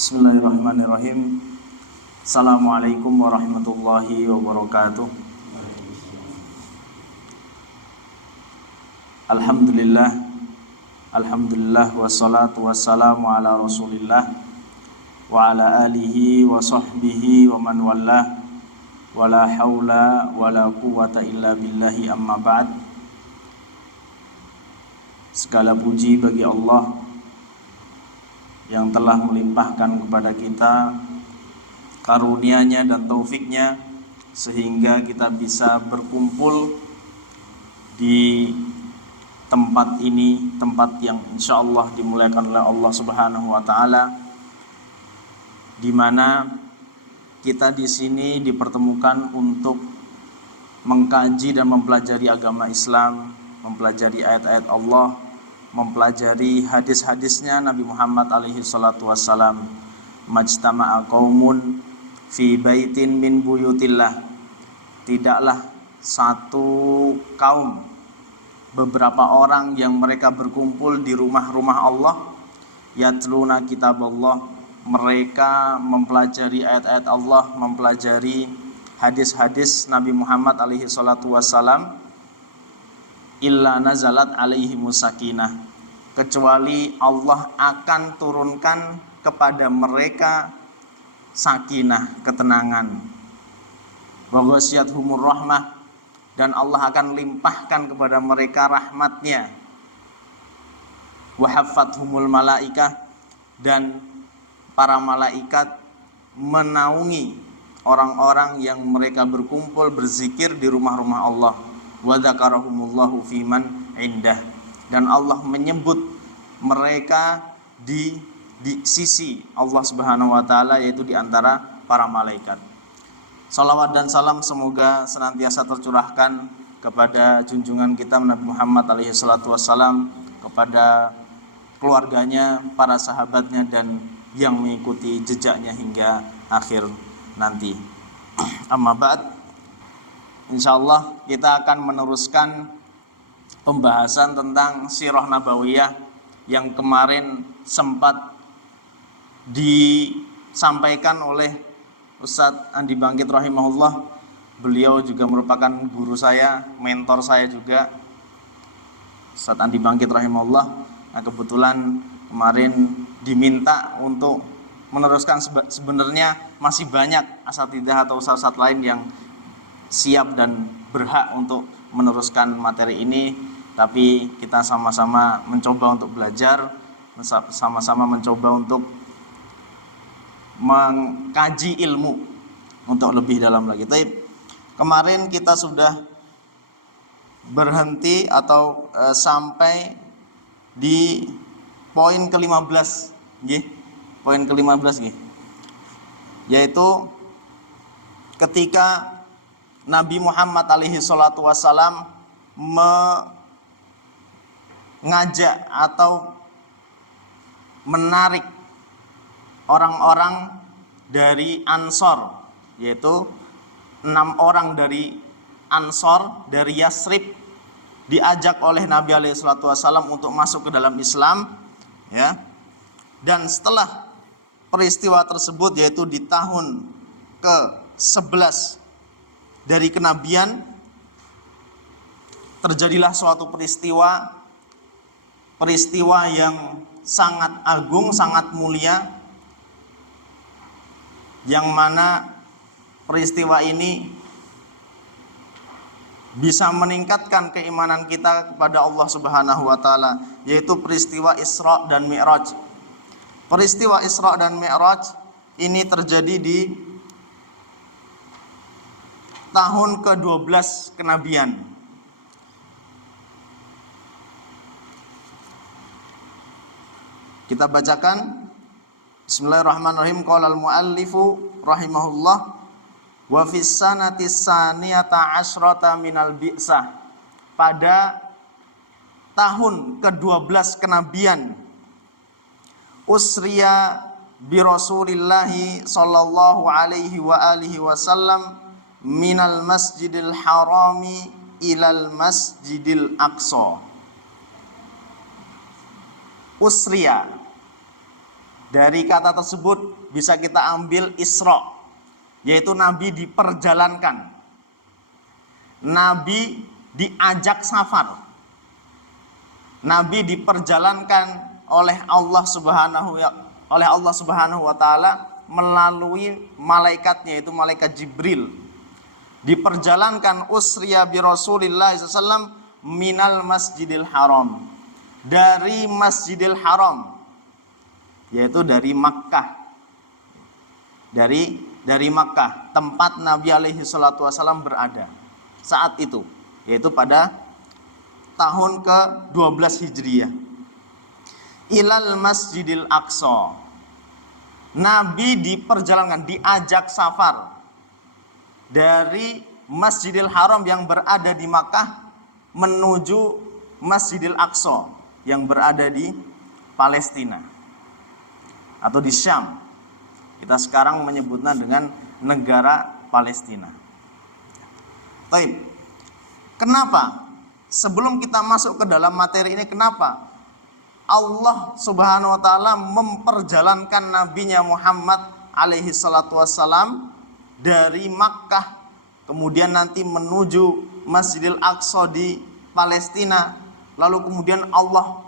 Bismillahirrahmanirrahim. Assalamualaikum warahmatullahi wabarakatuh. Alhamdulillah wassalatu wassalamu ala Rasulillah wa ala alihi wa sahbihi wa man wallah, wala haula wala quwata illa billahi, amma ba'd. Segala puji bagi Allah yang telah melimpahkan kepada kita karunia-Nya dan taufik-Nya sehingga kita bisa berkumpul di tempat ini, tempat yang insyaallah dimuliakan oleh Allah Subhanahu wa taala, di mana kita di sini dipertemukan untuk mengkaji dan mempelajari agama Islam, mempelajari ayat-ayat Allah, mempelajari hadis-hadisnya Nabi Muhammad alaihi salatu wassalam. Majtama'a qaumun fi baitin min buyutillah. Tidaklah satu kaum, beberapa orang yang mereka berkumpul di rumah-rumah Allah, yatluna kitaballah, mereka mempelajari ayat-ayat Allah, mempelajari hadis-hadis Nabi Muhammad alaihi salatu wassalam, illa nazalat alaihimus sakinah, kecuali Allah akan turunkan kepada mereka sakinah, ketenangan. Wa ghasyiyatuhumur rahmah, dan Allah akan limpahkan kepada mereka rahmatnya. Wa haffathumul malaikah, dan para malaikat menaungi orang-orang yang mereka berkumpul berzikir di rumah-rumah Allah. Wa dzakarahumullahu fiman indah, dan Allah menyebut mereka di sisi Allah Subhanahu wa taala, yaitu di antara para malaikat. Salawat dan salam semoga senantiasa tercurahkan kepada junjungan kita Nabi Muhammad alaihi salatu wassalam, kepada keluarganya, para sahabatnya, dan yang mengikuti jejaknya hingga akhir nanti. Amma ba'd, insyaallah kita akan meneruskan pembahasan tentang sirah nabawiyah yang kemarin sempat disampaikan oleh Ustadz Andi Bangkit rahimahullah. Beliau juga merupakan guru saya, mentor saya juga, Ustadz Andi Bangkit rahimahullah. Nah, kebetulan kemarin diminta untuk meneruskan. Sebenarnya masih banyak asatidzah atau ustadz lain yang siap dan berhak untuk meneruskan materi ini, tapi kita sama-sama mencoba untuk belajar, sama-sama mencoba untuk mengkaji ilmu untuk lebih dalam lagi. Tapi kemarin kita sudah berhenti atau sampai di poin ke-15, nggih. Poin ke-15 nggih. Yaitu ketika Nabi Muhammad alaihi salatu wassalam mengajak atau menarik orang-orang dari Ansor, yaitu 6 orang dari Ansor, dari Yasrib, diajak oleh Nabi alaihi salatu wassalam untuk masuk ke dalam Islam, ya. Dan setelah peristiwa tersebut, yaitu di tahun ke-11 dari kenabian, terjadilah suatu peristiwa yang sangat agung, sangat mulia, yang mana peristiwa ini bisa meningkatkan keimanan kita kepada Allah Subhanahu wa taala, yaitu peristiwa Isra dan Mi'raj. Peristiwa Isra dan Mi'raj ini terjadi di tahun ke-12 kenabian. Kita bacakan. Bismillahirrahmanirrahim. Qala al-muallifu rahimahullah, wa fis sanati saniyata asyrata minal bi'sah, pada tahun ke-12 kenabian, usriya bi Rasulillahi sallallahu alaihi wa alihi wasallam minal masjidil harami ilal masjidil aqsa. Usriya Dari kata tersebut bisa kita ambil Isra, yaitu Nabi diperjalankan, Nabi diajak safar, Nabi diperjalankan oleh Allah Subhanahu wa taala melalui malaikatnya, yaitu malaikat Jibril. Diperjalankan usriya bi Rasulillah SAW minal Masjidil Haram, dari Masjidil Haram, yaitu dari Makkah. Dari Makkah, tempat Nabi alaihi salatu wasallam berada saat itu, yaitu pada tahun ke-12 Hijriah. Ilal Masjidil Aqsa. Nabi diperjalankan, diajak safar dari Masjidil Haram yang berada di Makkah menuju Masjidil Aqsa yang berada di Palestina atau di Syam. Kita sekarang menyebutnya dengan negara Palestina. Baik. Kenapa? Sebelum kita masuk ke dalam materi ini, kenapa Allah Subhanahu wa taala memperjalankan nabinya Muhammad alaihi salatu wassalam dari Makkah kemudian nanti menuju Masjidil Aqsa di Palestina, lalu kemudian Allah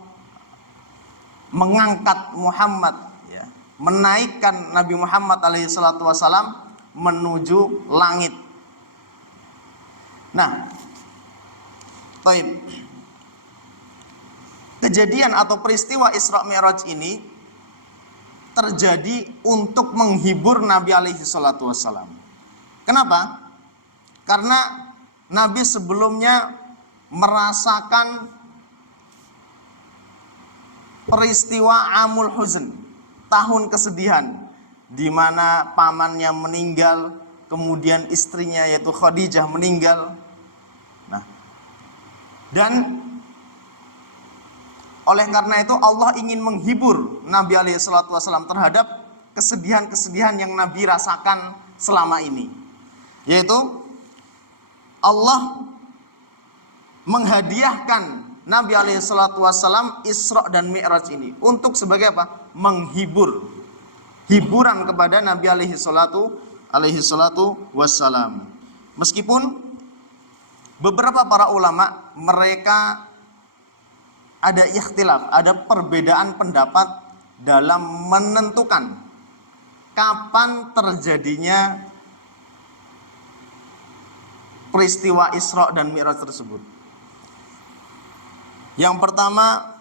mengangkat Muhammad, ya, menaikkan Nabi Muhammad alaihi salatu wassalam menuju langit. Nah, baik. Kejadian atau peristiwa Isra Mi'raj ini terjadi untuk menghibur Nabi alaihi salatu wassalam. Kenapa? Karena Nabi sebelumnya merasakan peristiwa Amul Huzn, tahun kesedihan, di mana pamannya meninggal, kemudian istrinya yaitu Khadijah meninggal. Nah, dan oleh karena itu Allah ingin menghibur Nabi alaihi salatu wasallam terhadap kesedihan-kesedihan yang Nabi rasakan selama ini. Yaitu Allah menghadiahkan Nabi alaihi salatu wasallam Isra dan Mi'raj ini untuk sebagai apa? Menghibur. Hiburan kepada Nabi alaihi salatu wasallam. Meskipun beberapa para ulama mereka ada ikhtilaf, ada perbedaan pendapat dalam menentukan kapan terjadinya peristiwa Isra dan Mi'raj tersebut. Yang pertama,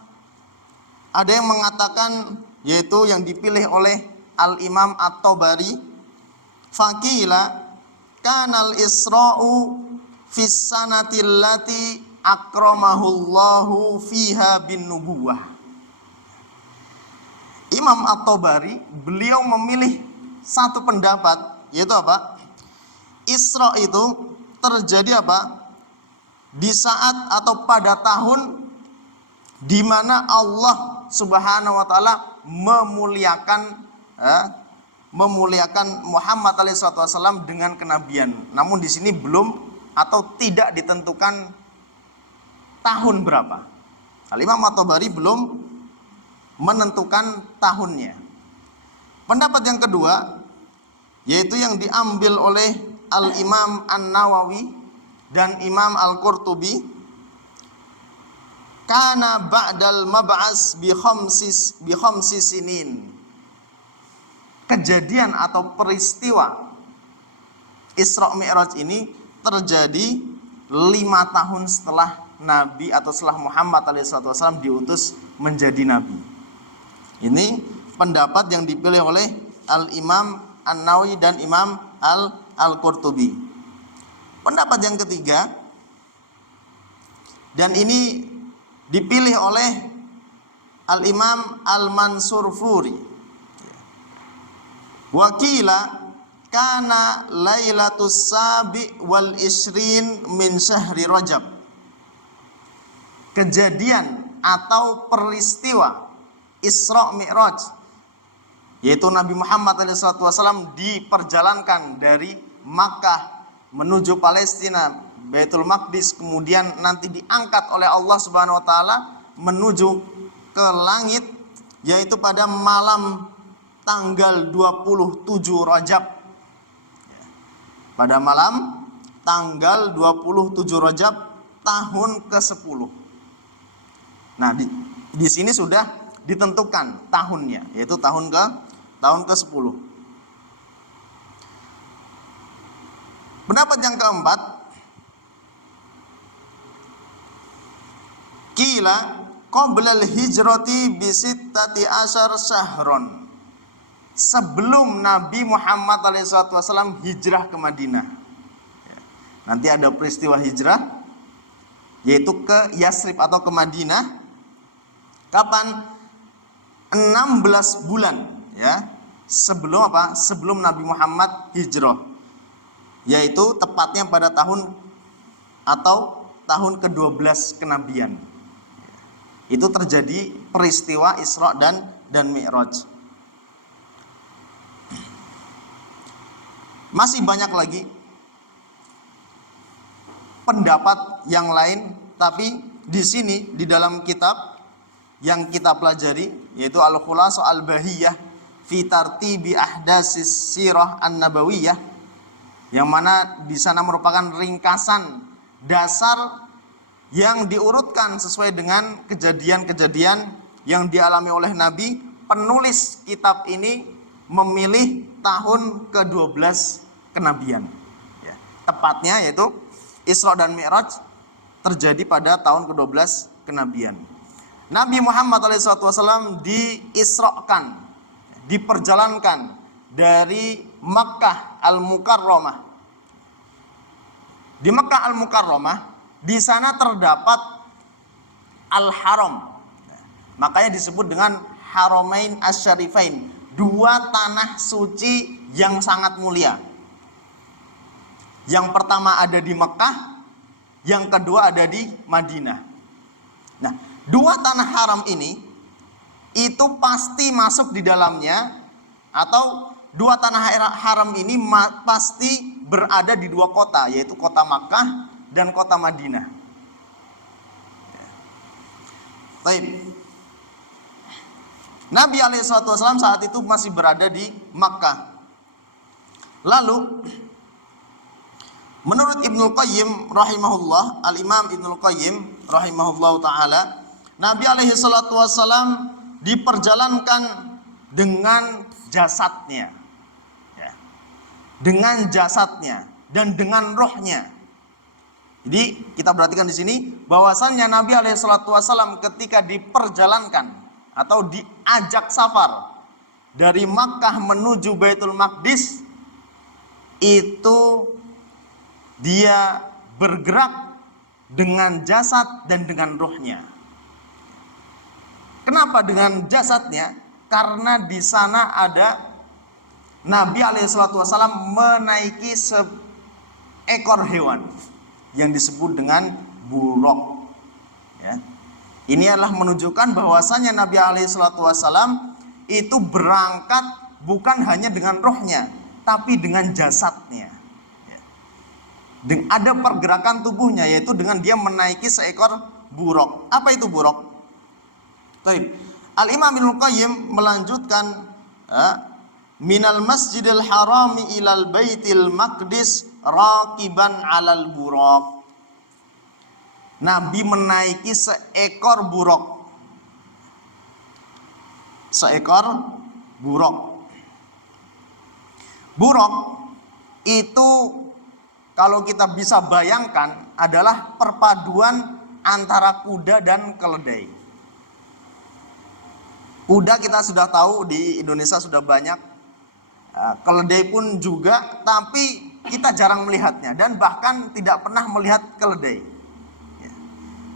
ada yang mengatakan, yaitu yang dipilih oleh Al-Imam At-Tabari, faqila kanal Isra'u fis sanatil lati akramahullahu fiha bin nubuwah. Imam At-Tabari beliau memilih satu pendapat, yaitu apa? Isra itu terjadi apa? Di saat atau pada tahun di mana Allah Subhanahu wa taala memuliakan Muhammad alaihissalam dengan kenabian. Namun di sini belum atau tidak ditentukan tahun berapa. Al-Imam At-Tabari belum menentukan tahunnya. Pendapat yang kedua, yaitu yang diambil oleh Al-Imam An-Nawawi dan Imam Al-Qurtubi, kana ba'dal mab'as bi khamsi sinin. Kejadian atau peristiwa Isra Mi'raj ini terjadi 5 tahun setelah Nabi atau setelah Muhammad SAW diutus menjadi Nabi. Ini pendapat yang dipilih oleh Al-Imam An-Nawawi dan Imam Al-Qurtubi. Pendapat yang ketiga, dan ini dipilih oleh Al-Imam Al-Mansurfuri, wakila kana lailatus sabi wal isrin min syahri Rajab. Kejadian atau peristiwa Isra Mi'raj, yaitu Nabi Muhammad SAW diperjalankan dari Makkah menuju Palestina, Baitul Maqdis, kemudian nanti diangkat oleh Allah Subhanahu wa taala menuju ke langit, yaitu pada malam tanggal 27 Rajab. Pada malam tanggal 27 Rajab tahun ke-10. Nah, di sini sudah ditentukan tahunnya, yaitu tahun ke-10. Pendapat yang keempat, qila qabla al-hijrati bi sittati asyar syahron. Sebelum Nabi Muhammad SAW hijrah ke Madinah. Nanti ada peristiwa hijrah, yaitu ke Yasrib atau ke Madinah. Kapan? 16 bulan, ya. Sebelum apa? Sebelum Nabi Muhammad hijrah. Yaitu tepatnya pada tahun ke-12 kenabian. Itu terjadi peristiwa Isra dan Mi'raj. Masih banyak lagi pendapat yang lain, tapi di sini di dalam kitab yang kita pelajari, yaitu Al-Khulasa Al-Bahiyah fi Tartibi Ahdatsis Sirah An-Nabawiyah, yang mana di sana merupakan ringkasan dasar yang diurutkan sesuai dengan kejadian-kejadian yang dialami oleh Nabi. Penulis kitab ini memilih tahun ke-12 kenabian, ya. Tepatnya yaitu Isra dan Mi'raj terjadi pada tahun ke-12 kenabian. Nabi Muhammad SAW diisrakan, diperjalankan dari Makkah Al-Mukarramah. Di Makkah Al-Mukarramah, di sana terdapat Al-Haram. Makanya disebut dengan Haramain Asy-Syarifain, dua tanah suci yang sangat mulia. Yang pertama ada di Mekah, yang kedua ada di Madinah. Nah, dua tanah haram ini itu pasti masuk di dalamnya, atau dua tanah haram ini pasti berada di dua kota, yaitu kota Makkah dan kota Madinah. Baik. Nabi SAW saat itu masih berada di Makkah. Lalu menurut Ibnul Qayyim rahimahullah, Al-Imam Ibnul Qayyim rahimahullah ta'ala, Nabi SAW diperjalankan dengan jasadnya, ya, dengan jasadnya dan dengan rohnya. Jadi kita perhatikan di sini bahwasannya Nabi SAW ketika diperjalankan atau diajak safar dari Makkah menuju Baitul Maqdis, itu dia bergerak dengan jasad dan dengan rohnya. Kenapa dengan jasadnya? Karena di sana ada Nabi SAW menaiki seekor hewan yang disebut dengan buraq. Ya. Ini adalah menunjukkan bahwasanya Nabi SAW itu berangkat bukan hanya dengan rohnya, tapi dengan jasadnya. Ada pergerakan tubuhnya, yaitu dengan dia menaiki seekor buraq. Apa itu buraq? Baik. Al-Imam Ibnul Qayyim melanjutkan, minal masjidil harami ilal baitil maqdis raqiban alal buraq. Nabi menaiki seekor buraq. Seekor buraq. Buraq itu kalau kita bisa bayangkan adalah perpaduan antara kuda dan keledai. Kuda kita sudah tahu di Indonesia sudah banyak, keledai pun juga, tapi kita jarang melihatnya dan bahkan tidak pernah melihat keledai. Ya.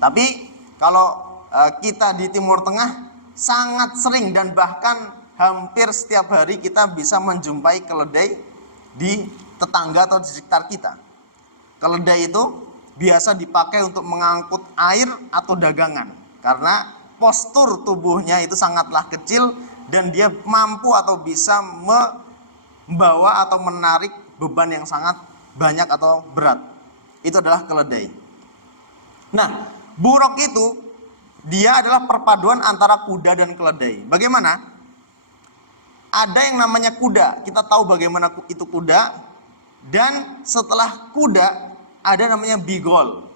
Tapi kalau kita di Timur Tengah sangat sering dan bahkan hampir setiap hari kita bisa menjumpai keledai di tetangga atau di sekitar kita. Keledai itu biasa dipakai untuk mengangkut air atau dagangan, karena postur tubuhnya itu sangatlah kecil dan dia mampu atau bisa membawa atau menarik beban yang sangat banyak atau berat. Itu adalah keledai. Nah, buraq itu dia adalah perpaduan antara kuda dan keledai. Bagaimana? ada yang namanya kuda. Kita tahu bagaimana itu kuda. Dan setelah kuda ada namanya bigol.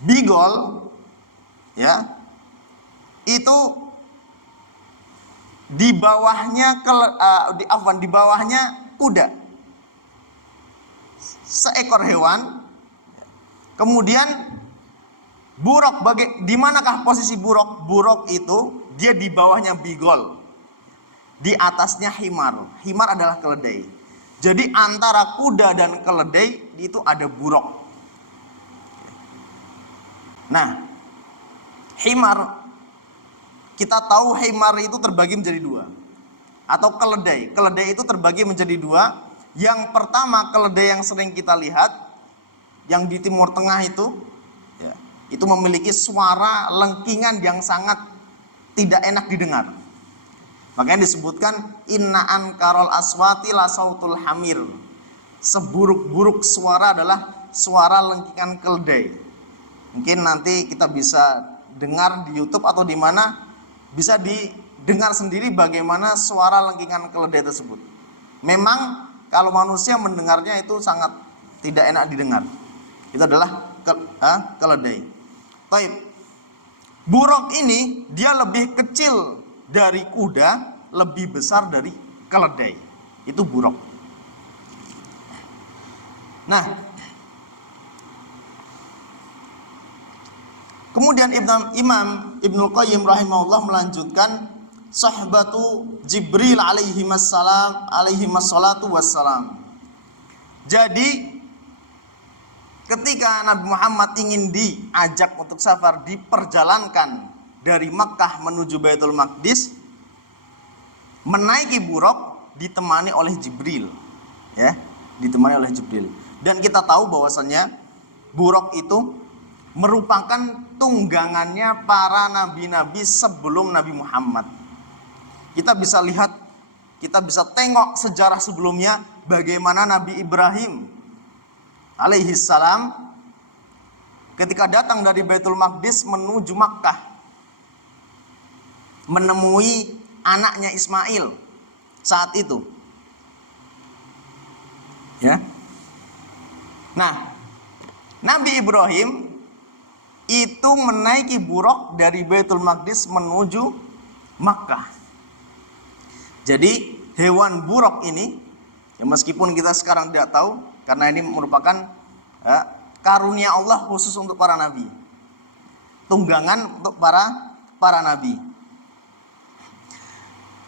Bigol ya, itu di bawahnya di bawahnya kuda. Seekor hewan. Kemudian buruk, di manakah posisi buruk? Buruk itu dia di bawahnya bigol. Di atasnya himar. Himar adalah keledai. Jadi antara kuda dan keledai itu ada buruk. Nah, himar, kita tahu himar itu terbagi menjadi dua. Atau keledai. Keledai itu terbagi menjadi dua. Yang pertama keledai yang sering kita lihat, yang di Timur Tengah itu, ya, itu memiliki suara lengkingan yang sangat tidak enak didengar. Makanya disebutkan inna ankarol aswati la sautul hamir. Seburuk-buruk suara adalah suara lengkingan keledai. Mungkin nanti kita bisa dengar di YouTube atau di mana, bisa didengar sendiri bagaimana suara lengkingan keledai tersebut. Memang kalau manusia mendengarnya itu sangat tidak enak didengar. Itu adalah keledai. Baik. Buruk ini dia lebih kecil dari kuda, lebih besar dari keledai. Itu buruk. Nah, kemudian Imam Ibnul Qayyim rahimahullah melanjutkan sahbatu Jibril alaihi wassalatu wassalam. Jadi ketika Nabi Muhammad ingin diajak untuk safar, diperjalankan dari Makkah menuju Baitul Maqdis, menaiki buruk ditemani oleh Jibril, ya, ditemani oleh Jibril. Dan kita tahu bahwasannya buruk itu merupakan tunggangannya para nabi-nabi sebelum Nabi Muhammad. Kita bisa lihat, kita bisa tengok sejarah sebelumnya bagaimana Nabi Ibrahim alaihi salam ketika datang dari Baitul Maqdis menuju Makkah, menemui anaknya Ismail saat itu. Ya. Nah, Nabi Ibrahim itu menaiki buruk dari Baitul Maqdis menuju Makkah. Jadi hewan buruk ini, ya meskipun kita sekarang tidak tahu, karena ini merupakan karunia Allah khusus untuk para nabi, tunggangan untuk para nabi.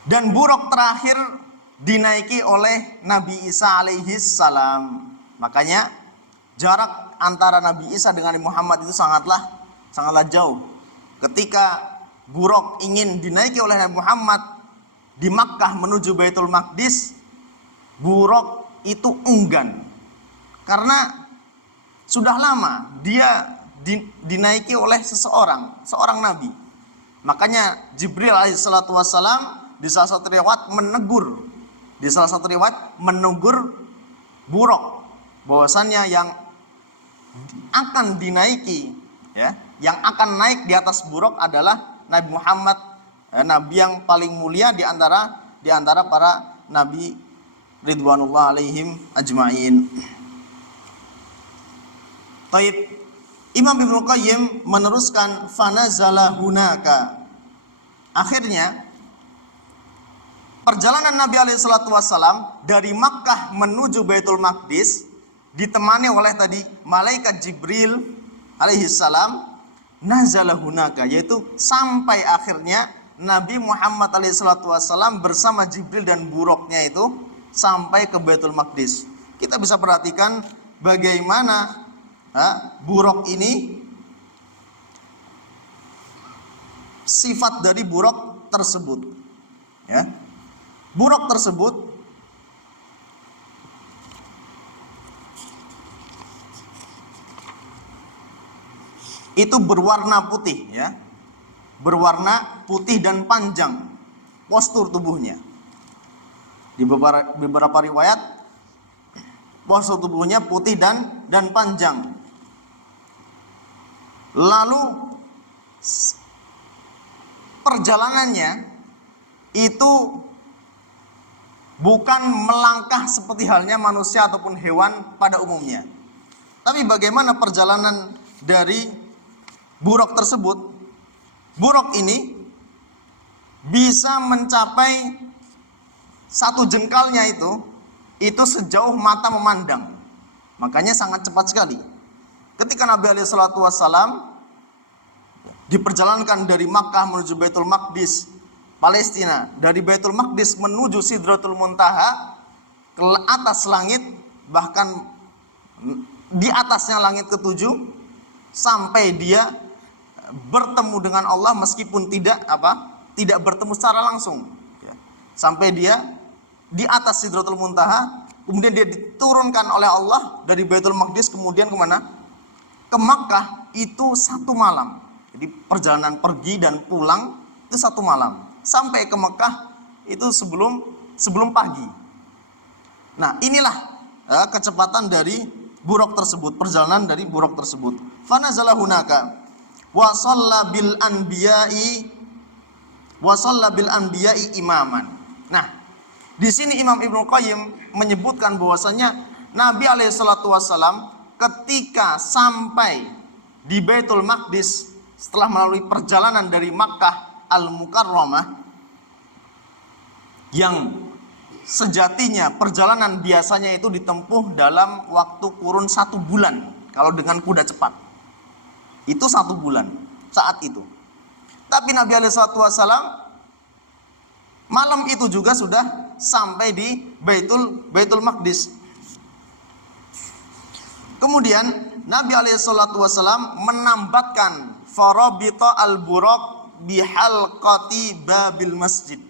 Dan buruk terakhir dinaiki oleh Nabi Isa alaihi salam. Makanya jarak antara Nabi Isa dengan Nabi Muhammad itu sangatlah jauh. Ketika buruk ingin dinaiki oleh Nabi Muhammad di Makkah menuju Baitul Maqdis, buruk itu enggan. Karena sudah lama dia dinaiki oleh seorang nabi. Makanya Jibril alaihissalatu wassalam di salah satu riwayat menegur buruk, bahwasannya yang akan dinaiki, ya, yang akan naik di atas buruk adalah Nabi Muhammad, nabi yang paling mulia di antara para nabi ridwanullah alaihim ajmain. Baik, Imam Ibnu Qayyim meneruskan fanazala hunaka. Akhirnya perjalanan Nabi alaihi salatu wasallam dari Makkah menuju Baitul Maqdis ditemani oleh tadi malaikat Jibril alaihi salam, nazala hunaka, yaitu sampai akhirnya Nabi Muhammad alaihi salatu wasallam bersama Jibril dan buruknya itu sampai ke Baitul Maqdis. Kita bisa perhatikan bagaimana buruk ini, sifat dari buruk tersebut, ya. Buruk tersebut itu berwarna putih, ya, berwarna putih dan panjang postur tubuhnya. Di beberapa riwayat postur tubuhnya putih dan panjang. Lalu perjalanannya itu bukan melangkah seperti halnya manusia ataupun hewan pada umumnya. Tapi bagaimana perjalanan dari buruk tersebut? Buruk ini bisa mencapai satu jengkalnya itu sejauh mata memandang. Makanya sangat cepat sekali. Ketika Nabi SAW diperjalankan dari Makkah menuju Baitul Maqdis, Palestina, dari Baitul Maqdis menuju Sidratul Muntaha, ke atas langit, bahkan di atasnya langit ketujuh, sampai dia bertemu dengan Allah meskipun tidak bertemu secara langsung. Sampai dia di atas Sidratul Muntaha, kemudian dia diturunkan oleh Allah dari Baitul Maqdis, kemudian kemana? Ke Makkah, itu 1 malam. Jadi perjalanan pergi dan pulang itu 1 malam. Sampai ke Makkah itu sebelum pagi. Nah, inilah kecepatan dari buruk tersebut, perjalanan dari buruk tersebut. Fanazala hunaka wa shalla bil anbiya'i imaman. Nah, di sini Imam Ibnu Qayyim menyebutkan bahwasanya Nabi SAW ketika sampai di Baitul Maqdis setelah melalui perjalanan dari Makkah Al-Mukarramah, yang sejatinya perjalanan biasanya itu ditempuh dalam waktu kurun 1 bulan kalau dengan kuda cepat. Itu 1 bulan saat itu. Tapi Nabi SAW malam itu juga sudah sampai di Baitul Maqdis. Kemudian Nabi SAW menambatkan farabita al-buraq bihalqati babil masjid.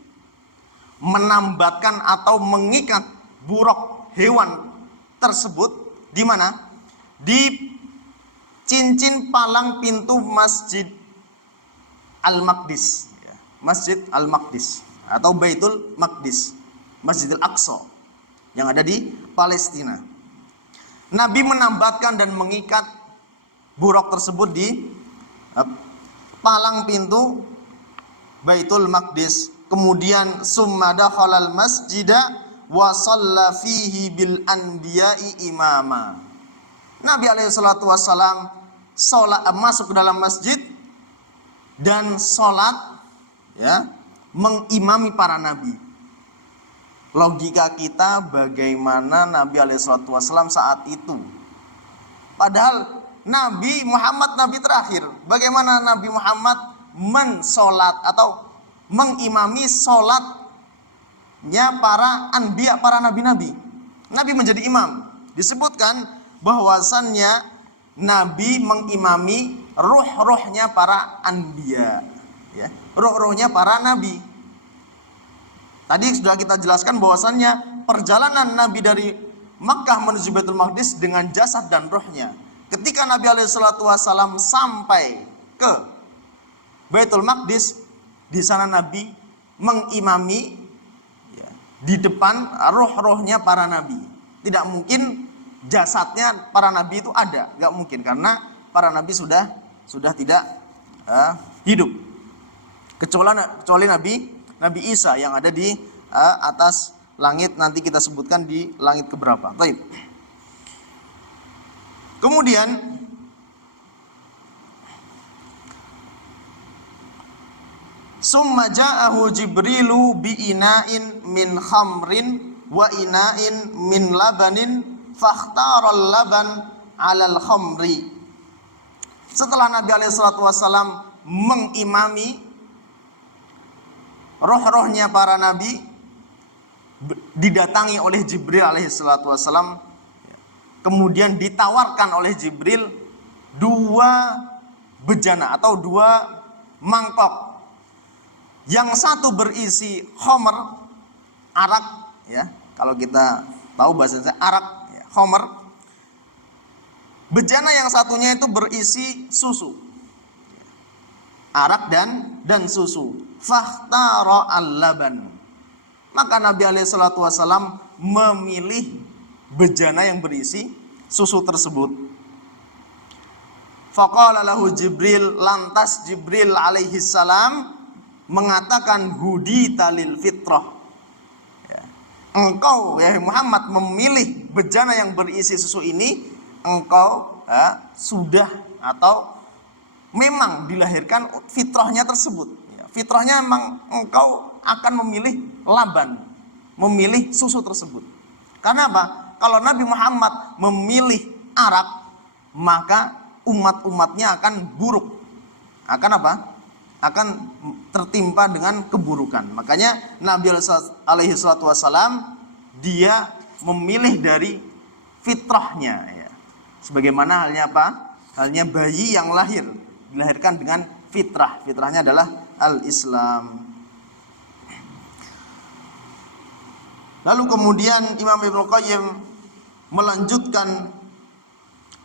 Menambatkan atau mengikat buraq hewan tersebut di mana? Di cincin palang pintu Masjid Al-Maqdis, Masjid Al-Maqdis atau Baitul Maqdis, Masjidil Aqsa yang ada di Palestina. Nabi menambatkan dan mengikat buraq tersebut di palang pintu Baitul Maqdis. Kemudian summa dakhalal masjida wa shalla fihi bil anbiya'i imama. Nabi SAW masuk ke dalam masjid dan sholat, mengimami para nabi. Logika kita, bagaimana Nabi SAW saat itu? Padahal Nabi Muhammad Nabi terakhir. Bagaimana Nabi Muhammad mensolat atau mengimami sholatnya para anbiya, para nabi-nabi. Nabi menjadi imam. Disebutkan bahwasannya Nabi mengimami ruh-ruhnya para anbiya, ruh-ruhnya para nabi. Tadi sudah kita jelaskan bahwasannya perjalanan Nabi dari Makkah menuju Baitul Maqdis dengan jasad dan ruhnya. Ketika Nabi SAW sampai ke Baitul Maqdis, di sana Nabi mengimami di depan roh-rohnya para nabi. Tidak mungkin jasadnya para nabi itu ada, nggak mungkin, karena para nabi sudah tidak hidup. Kecuali Nabi Isa yang ada di atas langit, nanti kita sebutkan di langit keberapa. Baik. Kemudian summa ja'ahu Jibrilu bi ina'in min khamrin wa ina'in min labanin fakhtaral laban 'alal khamri. Setelah Nabi SAW mengimami roh-rohnya para nabi, didatangi oleh Jibril SAW, kemudian ditawarkan oleh Jibril 2 bejana atau 2 mangkok. Yang satu berisi khomer, arak, kalau kita tahu bahasanya arak, khomer. Bejana yang satunya itu berisi susu, arak dan susu. Fakhtara al-laban. Maka Nabi SAW memilih bejana yang berisi susu tersebut. Faqala lahu Jibril, lantas Jibril alaihi salam mengatakan hudita lil fitrah. engkau ya Muhammad memilih bejana yang berisi susu ini, engkau sudah atau memang dilahirkan fitrahnya tersebut. Fitrahnya memang engkau akan memilih laban, memilih susu tersebut. Karena apa? Kalau Nabi Muhammad memilih arak, maka umat-umatnya akan buruk. Akan apa? Akan tertimpa dengan keburukan. Makanya Nabi alaihi salatu wassalam dia memilih dari fitrahnya ya. Sebagaimana halnya apa? Halnya bayi yang dilahirkan dengan fitrah. Fitrahnya adalah al-Islam. Lalu kemudian Imam Ibnu Qayyim melanjutkan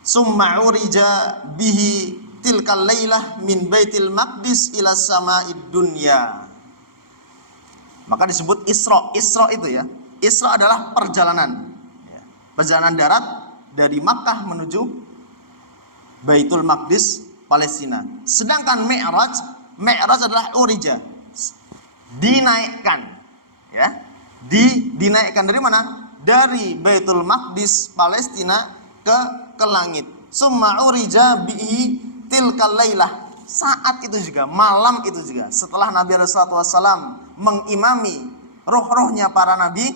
summa urija bihi tilkal lailah min Baitil Maqdis ila sama'id dunya. Maka disebut Isra. Isra itu ya. Isra adalah perjalanan. Perjalanan darat dari Makkah menuju Baitul Maqdis Palestina. Sedangkan Mi'raj adalah urija. Dinaikkan. Ya. Dinaikkan dari mana? Dari Baitul Maqdis Palestina ke langit. Summa urija bihi tilkal lailah, saat itu juga, malam itu juga, setelah Nabi SAW mengimami roh-rohnya para nabi,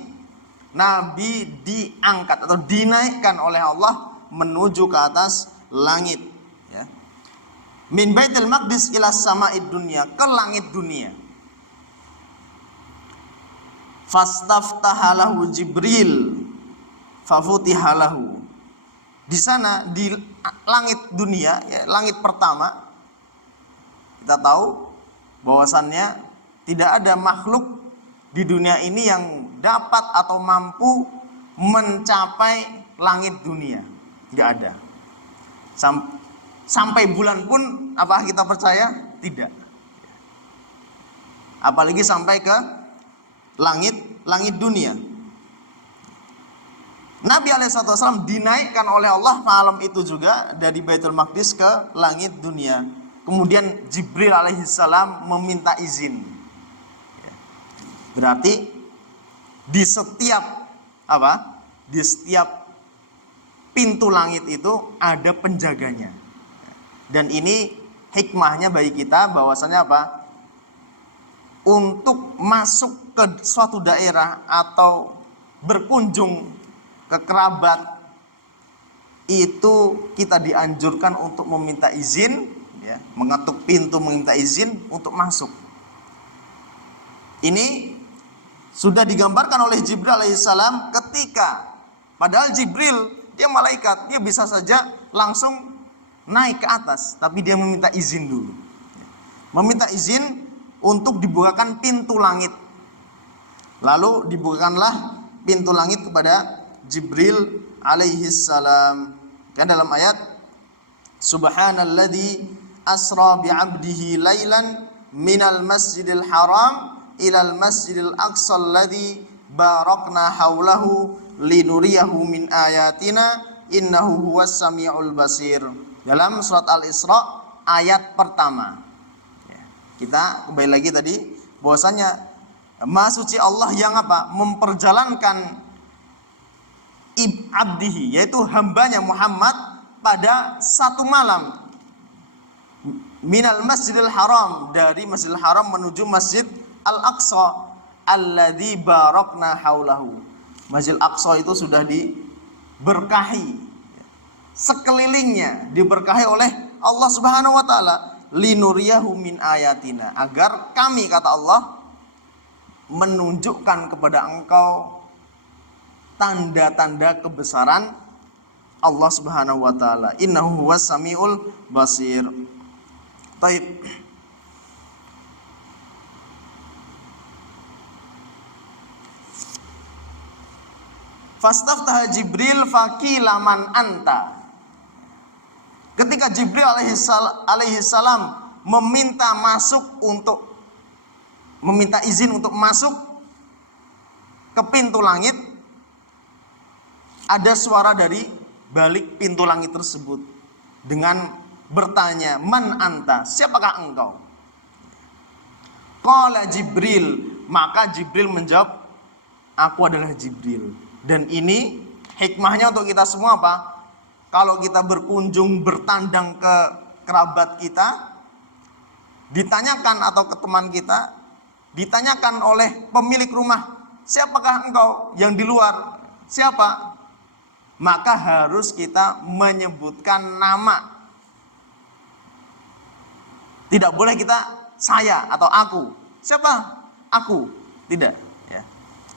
Nabi diangkat atau dinaikkan oleh Allah menuju ke atas langit ya. Min Baitul Maqdis ila sama'id dunya, ke langit dunia. Fastaftahalahu Jibril fafutihalahu. Di sana di langit dunia ya, langit pertama, kita tahu bahwasannya tidak ada makhluk di dunia ini yang dapat atau mampu mencapai langit dunia. Tidak ada. Sampai bulan pun apa kita percaya? Tidak. Apalagi sampai ke langit dunia. Nabi alaihissalam dinaikkan oleh Allah malam itu juga dari Baitul Maqdis ke langit dunia. Kemudian Jibril alaihissalam meminta izin. Berarti di setiap pintu langit itu ada penjaganya. Dan ini hikmahnya bagi kita bahwasanya apa? Untuk masuk ke suatu daerah atau berkunjung ke kerabat itu kita dianjurkan untuk meminta izin ya, mengetuk pintu meminta izin untuk masuk. Ini sudah digambarkan oleh Jibril alaihissalam ketika padahal Jibril dia malaikat, dia bisa saja langsung naik ke atas, tapi dia meminta izin dulu. Meminta izin untuk dibukakan pintu langit. Lalu dibukakanlah pintu langit kepada Jibril alaihi salam. Kan dalam ayat Subhanalladzi asra bi'abdihi lailan minal masjidil haram ilal masjidil aqsa alladzi barakna haulahu linuriyahu min ayatina innahu huwas samiul basir. Dalam surat Al-Isra ayat pertama. Kita kembali lagi tadi bahwasanya Maha Suci Allah yang apa? Memperjalankan abdihi, yaitu hambanya Muhammad pada satu malam minal masjidil haram, dari masjidil haram menuju masjid al-aqsa alladzi barakna haulahu. Masjid al-aqsa itu sudah diberkahi, sekelilingnya diberkahi oleh Allah Subhanahu wa taala, linuriyahu min ayatina, agar kami, kata Allah, menunjukkan kepada engkau tanda-tanda kebesaran Allah Subhanahu wa taala. Innahu huwas samiul basir. Baik. Fastaftaha Jibril faqila man anta. Ketika Jibril alaihissalam meminta izin untuk masuk ke pintu langit, ada suara dari balik pintu langit tersebut dengan bertanya, man anta, siapakah engkau? Qala Jibril, maka Jibril menjawab, aku adalah Jibril. Dan ini hikmahnya untuk kita semua apa? Kalau kita berkunjung bertandang ke kerabat kita, ditanyakan atau ke teman kita, ditanyakan oleh pemilik rumah, siapakah engkau yang di luar? Siapa? Maka harus kita menyebutkan nama. Tidak boleh kita saya atau aku. Siapa? Aku. Tidak. Ya.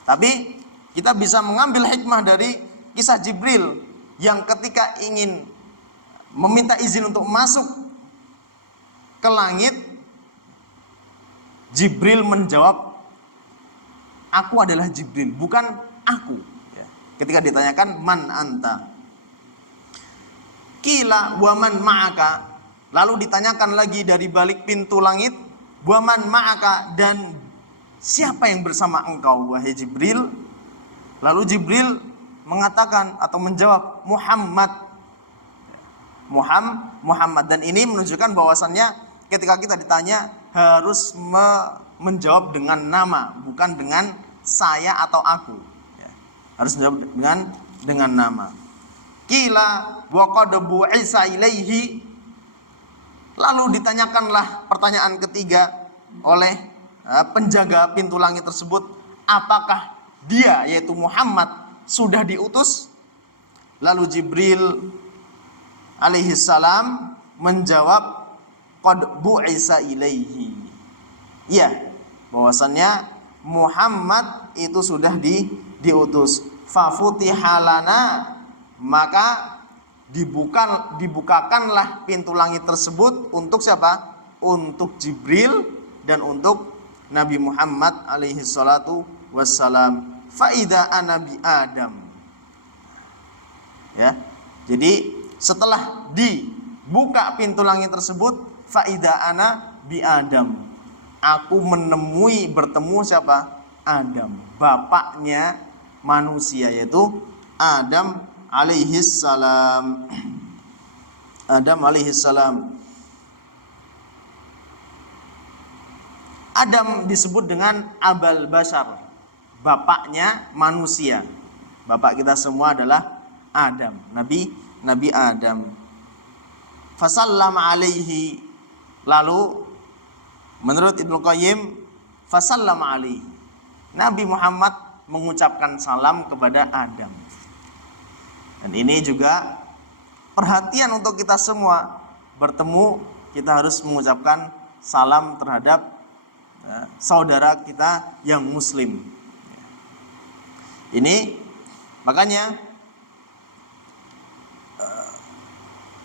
Tapi kita bisa mengambil hikmah dari kisah Jibril yang ketika ingin meminta izin untuk masuk ke langit, Jibril menjawab, aku adalah Jibril, bukan aku. Ya. Ketika ditanyakan, man anta? Qila wa man ma'aka. Lalu ditanyakan lagi dari balik pintu langit, wa man ma'aka, dan siapa yang bersama engkau wahai Jibril? Lalu Jibril mengatakan atau menjawab, Muhammad. Muhammad. Dan ini menunjukkan bahwasannya ketika kita ditanya harus menjawab dengan nama, bukan dengan saya atau aku. Ya. Harus menjawab dengan nama. Qila wa qad bu'isa ilaihi. Lalu ditanyakanlah pertanyaan ketiga oleh penjaga pintu langit tersebut, apakah dia yaitu Muhammad sudah diutus? Lalu Jibril alaihi salam menjawab, qad bu'isa ilaihi. Iya, bahwasannya Muhammad itu sudah diutus. Fa futihalana, maka dibukakanlah pintu langit tersebut untuk siapa? Untuk Jibril dan untuk Nabi Muhammad alaihi salatu wassalam. Faida anabi Adam. Ya. Jadi setelah dibuka pintu langit tersebut, faida ana bi Adam. Aku bertemu siapa? Adam, bapaknya manusia, yaitu Adam alaihis salam. Adam alaihis salam. Adam disebut dengan Abal Bashar, bapaknya manusia. Bapak kita semua adalah Adam, Nabi Adam. Fasallama alaihi. Lalu menurut Ibnu Qayyim, fasallama alaihi, Nabi Muhammad mengucapkan salam kepada Adam. Dan ini juga perhatian untuk kita semua. Bertemu, kita harus mengucapkan salam terhadap saudara kita yang muslim. Ini makanya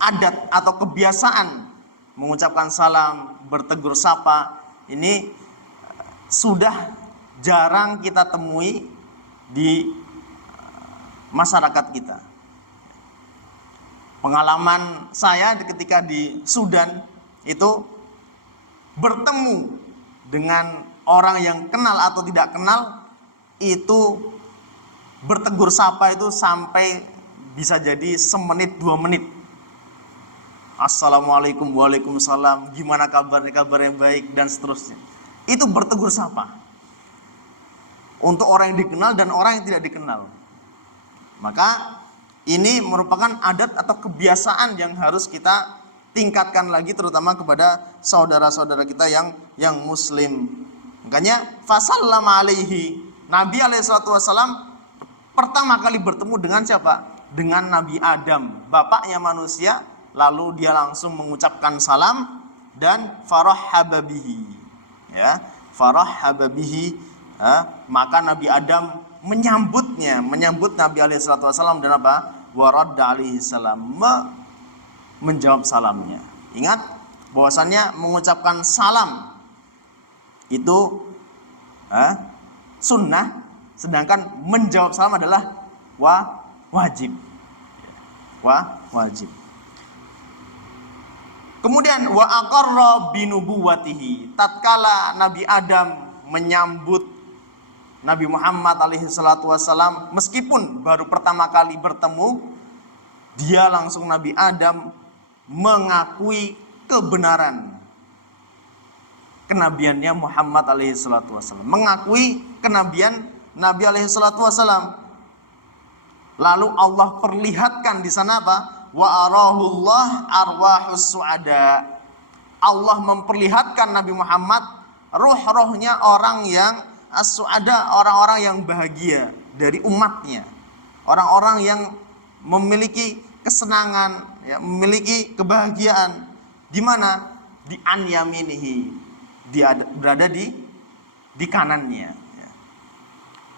adat atau kebiasaan mengucapkan salam, bertegur sapa, ini sudah jarang kita temui di masyarakat kita. Pengalaman saya ketika di Sudan itu bertemu dengan orang yang kenal atau tidak kenal, itu bertegur sapa itu sampai bisa jadi semenit 2 menit. Assalamualaikum, waalaikumsalam, gimana kabarnya, kabar yang baik, dan seterusnya. Itu bertegur sapa untuk orang yang dikenal dan orang yang tidak dikenal. Maka ini merupakan adat atau kebiasaan yang harus kita tingkatkan lagi, terutama kepada saudara-saudara kita yang muslim. Makanya fasallama alaihi, Nabi alaihi salatu wasallam pertama kali bertemu dengan siapa? Dengan Nabi Adam, bapaknya manusia. Lalu dia langsung mengucapkan salam dan farahhaba bihi. Ya, farahhaba bihi. Maka Nabi Adam menyambut Nabi alaihi salatu wasallam dan apa? Waradda alaihi salam, menjawab salamnya. Ingat bahwasannya mengucapkan salam itu sunnah, sedangkan menjawab salam adalah wajib. Wajib. Kemudian wa aqarra binubuwatihi, tatkala Nabi Adam menyambut Nabi Muhammad alaihi salatu wasallam, meskipun baru pertama kali bertemu, dia langsung Nabi Adam mengakui kebenaran kenabiannya Muhammad alaihi salatu wasallam, mengakui kenabian Nabi alaihi salatu wasalam. Lalu Allah perlihatkan di sana apa? Wa arahullah arwahus suada. Allah memperlihatkan Nabi Muhammad roh-rohnya orang yang as-suada, orang-orang yang bahagia dari umatnya. Orang-orang yang memiliki kesenangan, ya, memiliki kebahagiaan. Di mana? Di an yaminihi. Dia berada di kanannya. Ya.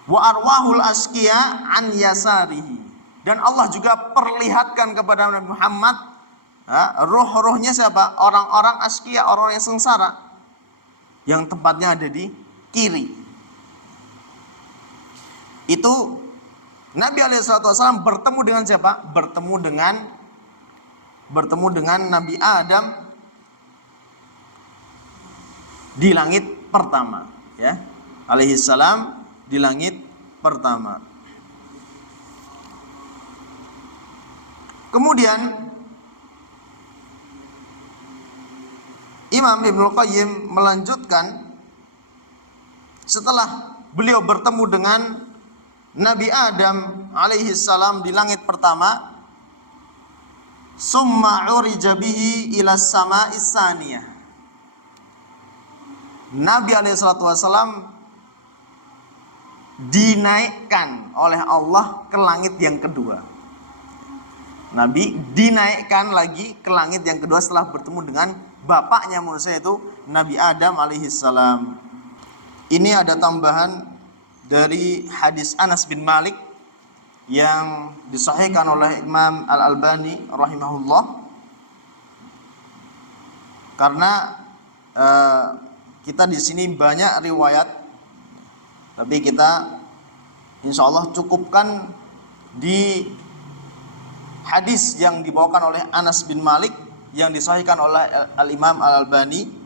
Wa arwahul asqiya an yasarihi. Dan Allah juga perlihatkan kepada Nabi Muhammad, ya, roh-rohnya siapa? Orang-orang asqiya, orang-orang yang sengsara, yang tempatnya ada di kiri. Itu Nabi alaihissalam bertemu dengan siapa? Bertemu dengan Nabi Adam di langit pertama, ya. Alaihissalam di langit pertama. Kemudian Imam Ibnul Qayyim melanjutkan, setelah beliau bertemu dengan Nabi Adam alaihi salam di langit pertama, summa urija bihi ila sama'is saniyah. Nabi alaihi salatu wasalam dinaikkan oleh Allah ke langit yang kedua. Nabi dinaikkan lagi ke langit yang kedua setelah bertemu dengan bapaknya manusia, itu Nabi Adam alaihi salam. Ini ada tambahan dari hadis Anas bin Malik yang disahihkan oleh Imam Al-Albani rahimahullah. Karena kita di sini banyak riwayat, tapi kita insya Allah cukupkan di hadis yang dibawakan oleh Anas bin Malik yang disahihkan oleh Al-Imam Al-Albani.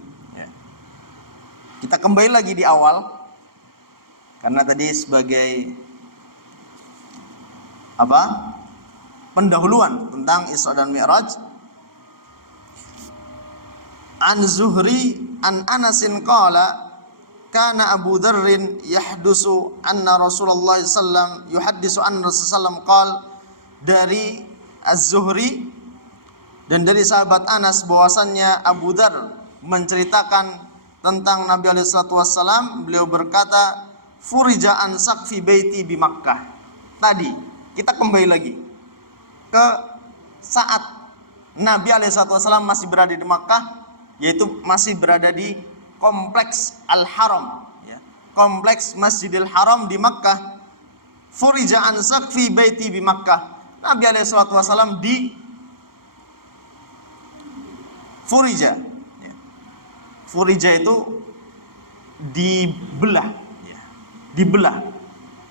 Kita kembali lagi di awal, karena tadi sebagai pendahuluan tentang Isra dan Mi'raj. An Zuhri an Anasin qala kana Abu Dzarrin yahdusu anna Rasulullah sallallahu yuhaddisu anna Rasulullah qala, dari Az-Zuhri dan dari sahabat Anas bahwasannya Abu Dzar menceritakan tentang Nabi alaihi salatu wassalam, beliau berkata, furija an saqfi baiti bi Makkah. Tadi kita kembali lagi ke saat Nabi alaihi salatu wassalam masih berada di Makkah, yaitu masih berada di kompleks Al-Haram, ya, kompleks Masjidil Haram di Makkah. Furija an saqfi baiti bi Makkah. Nabi alaihi salatu wassalam di furija, ya. Furija itu dibelah, dibelah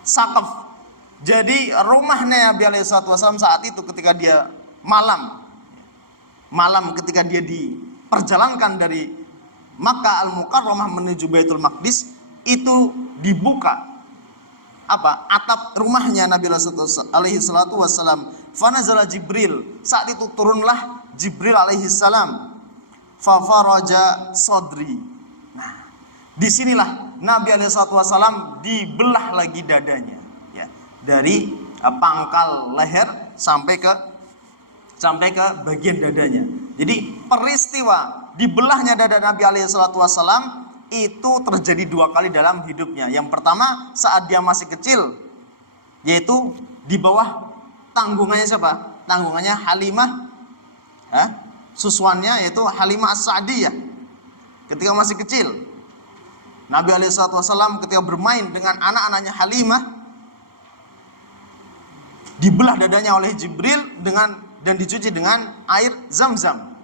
sakaf. Jadi rumahnya Nabi alaihi salatu wasallam saat itu ketika dia malam ketika dia diperjalankan dari Makkah Al-Mukarramah menuju Baitul Maqdis, itu dibuka atap rumahnya Nabi alaihi salatu wasallam. Fanazala Jibril, saat itu turunlah Jibril alaihi salam. Fa faraja sadri. Nah, disinilah Nabi SAW dibelah lagi dadanya, ya, dari pangkal leher sampai ke bagian dadanya. Jadi peristiwa dibelahnya dada Nabi SAW itu terjadi 2 kali dalam hidupnya. Yang pertama saat dia masih kecil, yaitu di bawah tanggungannya siapa? Tanggungannya Halimah, susuannya yaitu Halimah As-Sa'diyah. Ketika masih kecil, Nabi SAW ketika bermain dengan anak-anaknya Halimah, dibelah dadanya oleh Jibril dan dicuci dengan air Zam-Zam.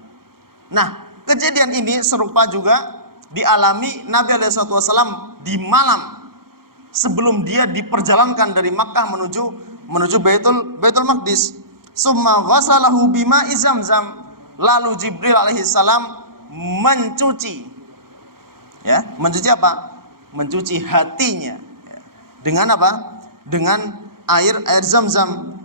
Nah, kejadian ini serupa juga dialami Nabi SAW di malam sebelum dia diperjalankan dari Makkah menuju Baitul Maqdis. Summa ghasalahu bima'i Zam-Zam. Lalu Jibril alaihissalam mencuci, ya, mencuci apa? Mencuci hatinya, ya. Dengan apa? Dengan air Zam-Zam.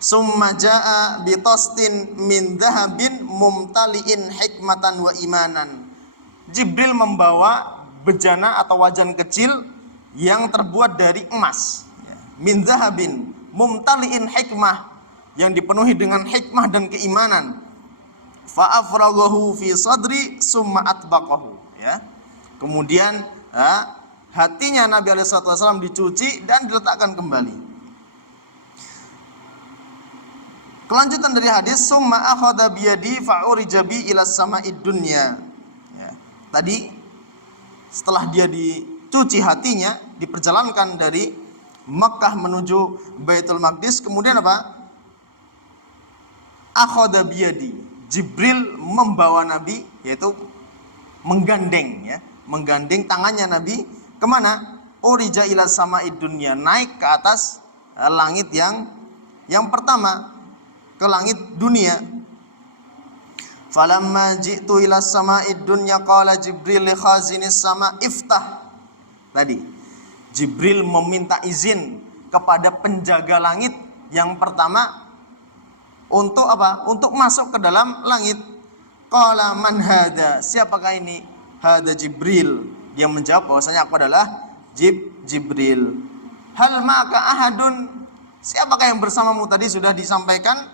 Summa jaa bi tastin min dhahabin mumtali'in hikmatan wa imanan. Jibril membawa bejana atau wajan kecil yang terbuat dari emas, min zahabin mumtali'in hikmah, yang dipenuhi dengan hikmah dan keimanan. Fa afraghahu fi sadri summa atbaqahu, ya. Kemudian hatinya Nabi alaihi wasallam dicuci dan diletakkan kembali. Kelanjutan dari hadis, summa akhadha biyadi fa'urija bi ila sama'id dunya. Ya. Tadi setelah dia dicuci hatinya, diperjalankan dari Makkah menuju Baitul Maqdis, kemudian apa? Akhadha biyadi. Jibril membawa Nabi, yaitu menggandeng, ya, menggandeng tangannya Nabi kemana? Urija ila sama'id dunya, naik ke atas langit yang pertama, ke langit dunia. Falamma ji'tu ila sama'id dunya qala Jibril li khazinis sama iftah. Tadi Jibril meminta izin kepada penjaga langit yang pertama untuk apa? Untuk masuk ke dalam langit. Qala man hada? Siapakah ini? Hada Jibril. Dia menjawab bahwasanya aku adalah Jibril. Hal maka ahadun? Siapakah yang bersamamu? Tadi sudah disampaikan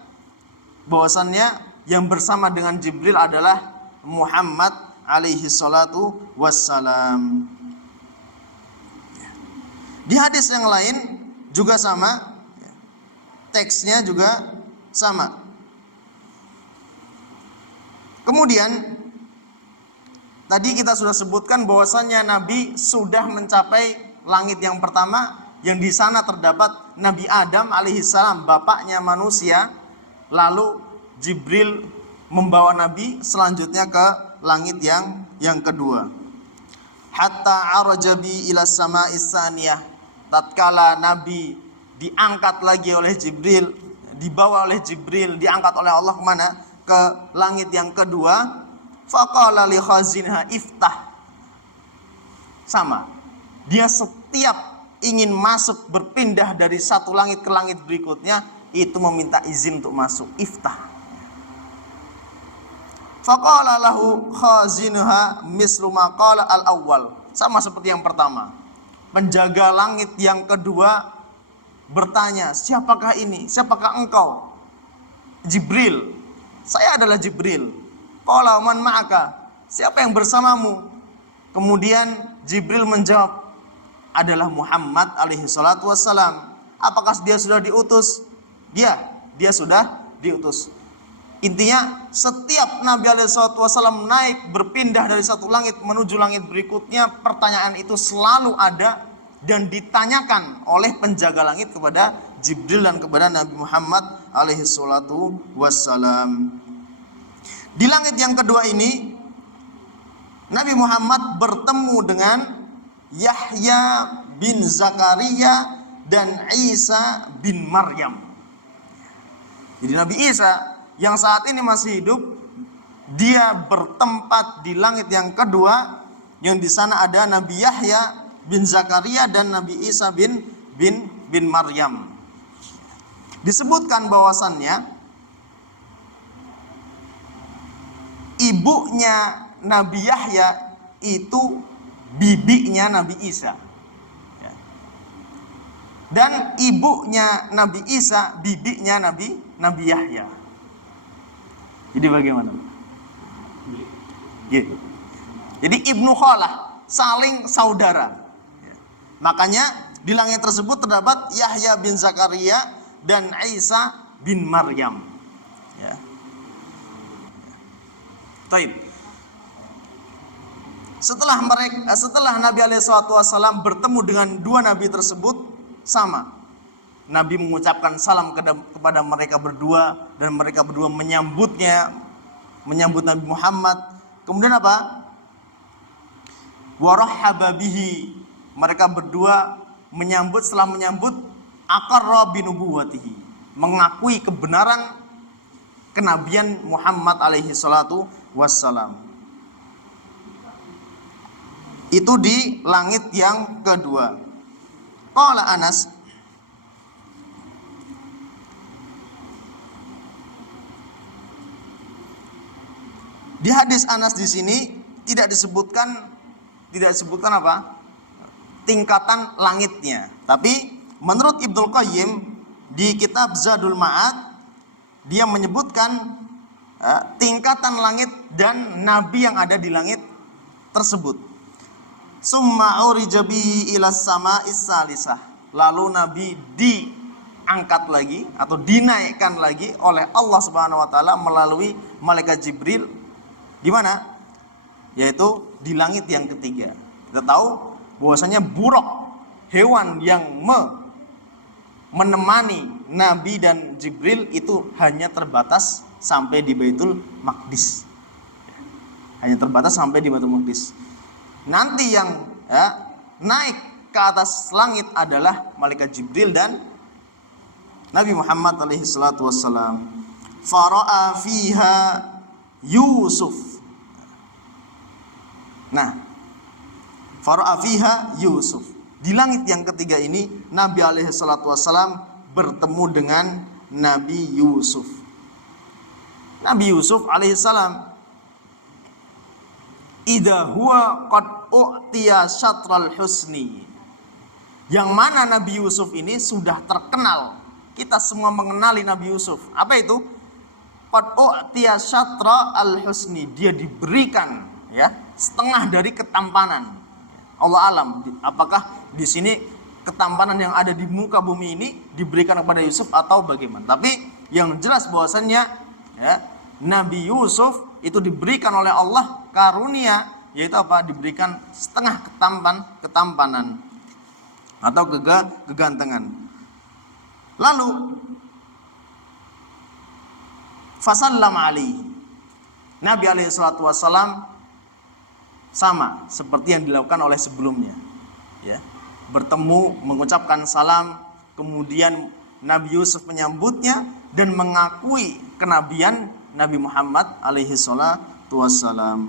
bahwasannya yang bersama dengan Jibril adalah Muhammad alaihi salatu wassalam. Di hadis yang lain juga sama, teksnya juga sama. Kemudian tadi kita sudah sebutkan bahwasannya Nabi sudah mencapai langit yang pertama, yang di sana terdapat Nabi Adam alaihi salam, bapaknya manusia. Lalu Jibril membawa Nabi selanjutnya ke langit yang kedua. Hatta arajabi ila sama'is saniyah. Tatkala Nabi diangkat lagi oleh Jibril, dibawa oleh Jibril, diangkat oleh Allah kemana? Ke langit yang kedua. Faqala li khazinha iftah. Sama. Dia setiap ingin masuk, berpindah dari satu langit ke langit berikutnya, itu meminta izin untuk masuk, iftah. Faqala lahu khazinuha mislu ma qala al-awwal. Sama seperti yang pertama. Penjaga langit yang kedua bertanya, siapakah ini? Siapakah engkau? Jibril. Saya adalah Jibril. Qala man ma'aka? Siapa yang bersamamu? Kemudian Jibril menjawab, adalah Muhammad alaihi salatu wassalam. Apakah dia sudah diutus? Dia sudah diutus. Intinya setiap Nabi alaihi salatu wassalam naik, berpindah dari satu langit menuju langit berikutnya, pertanyaan itu selalu ada dan ditanyakan oleh penjaga langit kepada Jibril dan kepada Nabi Muhammad alaihi salatu wassalam. Di langit yang kedua ini Nabi Muhammad bertemu dengan Yahya bin Zakaria dan Isa bin Maryam. Jadi Nabi Isa yang saat ini masih hidup, dia bertempat di langit yang kedua, yang di sana ada Nabi Yahya bin Zakaria dan Nabi Isa bin Maryam. Disebutkan bahwasannya ibunya Nabi Yahya itu bibinya Nabi Isa, dan ibunya Nabi Isa bibinya Nabi Yahya. Jadi bagaimana? Jadi ibnu khalah, saling saudara. Makanya di langit tersebut terdapat Yahya bin Zakaria dan Isa bin Maryam. Ya. Taib. Setelah Nabi SAW bertemu dengan dua nabi tersebut, sama. Nabi mengucapkan salam kepada mereka berdua, dan mereka berdua menyambut Nabi Muhammad. Kemudian apa? Warahhaba bihi. Mereka berdua setelah menyambut aqarra binubuwatihi, mengakui kebenaran kenabian Muhammad alaihi salatu wassalam. Itu di langit yang kedua. Qala Anas, di hadis Anas di sini tidak disebutkan apa? tingkatan langitnya. Tapi menurut Ibnul Qayyim di kitab Zadul Ma'ad, dia menyebutkan tingkatan langit dan nabi yang ada di langit tersebut. Summa urija bihi ilas sama'is salisah. Lalu nabi diangkat lagi atau dinaikkan lagi oleh Allah Subhanahu wa taala melalui malaikat Jibril. Di mana? Yaitu di langit yang ketiga. Kita tahu bahwasanya buraq, hewan yang menemani Nabi dan Jibril itu hanya terbatas sampai di Baitul Maqdis. Hanya terbatas sampai di Baitul Maqdis. Nanti yang naik ke atas langit adalah malaikat Jibril dan Nabi Muhammad alaihi salatu wassalam. Fara'a fiha Yusuf. Nah, fara'a fiha Yusuf. Di langit yang ketiga ini Nabi alaihi salatu wassalam bertemu dengan Nabi Yusuf. Nabi Yusuf alaihissalam, idza huwa qad u'tiya syatral husni. Yang mana Nabi Yusuf ini sudah terkenal. Kita semua mengenali Nabi Yusuf. Apa itu? Qad u'tiya syatra al husni. Dia diberikan setengah dari ketampanan. Allah alam, apakah di sini ketampanan yang ada di muka bumi ini diberikan kepada Yusuf atau bagaimana? Tapi yang jelas bahwasannya Nabi Yusuf itu diberikan oleh Allah karunia, yaitu apa? Diberikan setengah ketampanan atau kegantengan. Lalu fasallam alaihi. Nabi alaihi salatu wassalam sama seperti yang dilakukan oleh sebelumnya. Bertemu, mengucapkan salam, kemudian Nabi Yusuf menyambutnya dan mengakui kenabian Nabi Muhammad alaihi salatu wassalam.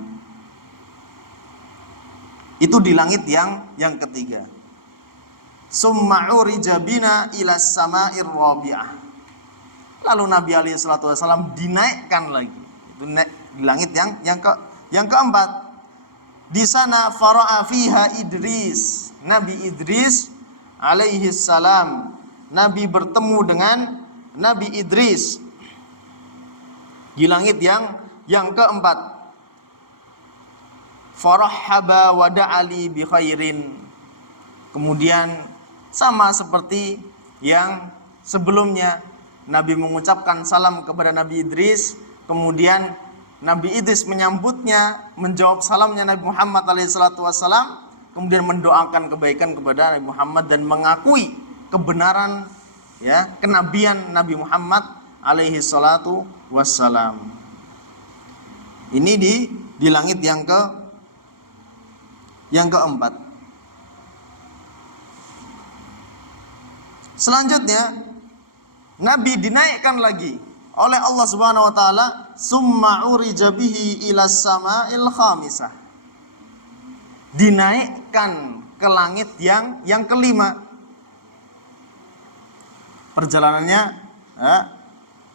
Itu di langit yang ketiga. Summa urija bina ila sama'ir rabi'ah. Lalu Nabi alaihi salatu wassalam dinaikkan lagi. Itu di langit yang keempat. Di sana fara'a fiha Idris. Nabi Idris alaihi salam. Nabi bertemu dengan Nabi Idris di langit yang keempat. Farahaba wa da'ali bi khairin. Kemudian sama seperti yang sebelumnya, Nabi mengucapkan salam kepada Nabi Idris, kemudian Nabi Idris menyambutnya, menjawab salamnya Nabi Muhammad alaihissalam, kemudian mendoakan kebaikan kepada Nabi Muhammad dan mengakui kebenaran kenabian Nabi Muhammad alaihi salatu wassalam. Ini di langit yang keempat. Selanjutnya Nabi dinaikkan lagi oleh Allah Subhanahu wa taala, summa urija bihi ila sama'il khamisah. Dinaikkan ke langit yang kelima. Perjalanannya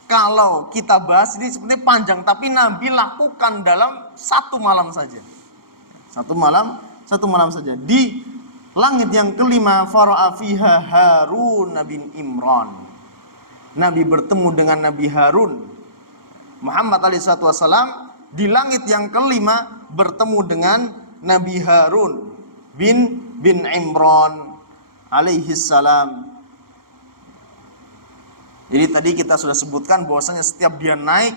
kalau kita bahas ini sebenarnya panjang, tapi Nabi lakukan dalam satu malam saja. Satu malam saja. Di langit yang kelima, fara'a fiha Harun bin Imran. Nabi bertemu dengan Nabi Harun. Muhammad alaihissalam di langit yang kelima bertemu dengan Nabi Harun bin Imran alaihissalam. Jadi tadi kita sudah sebutkan bahwasanya setiap dia naik,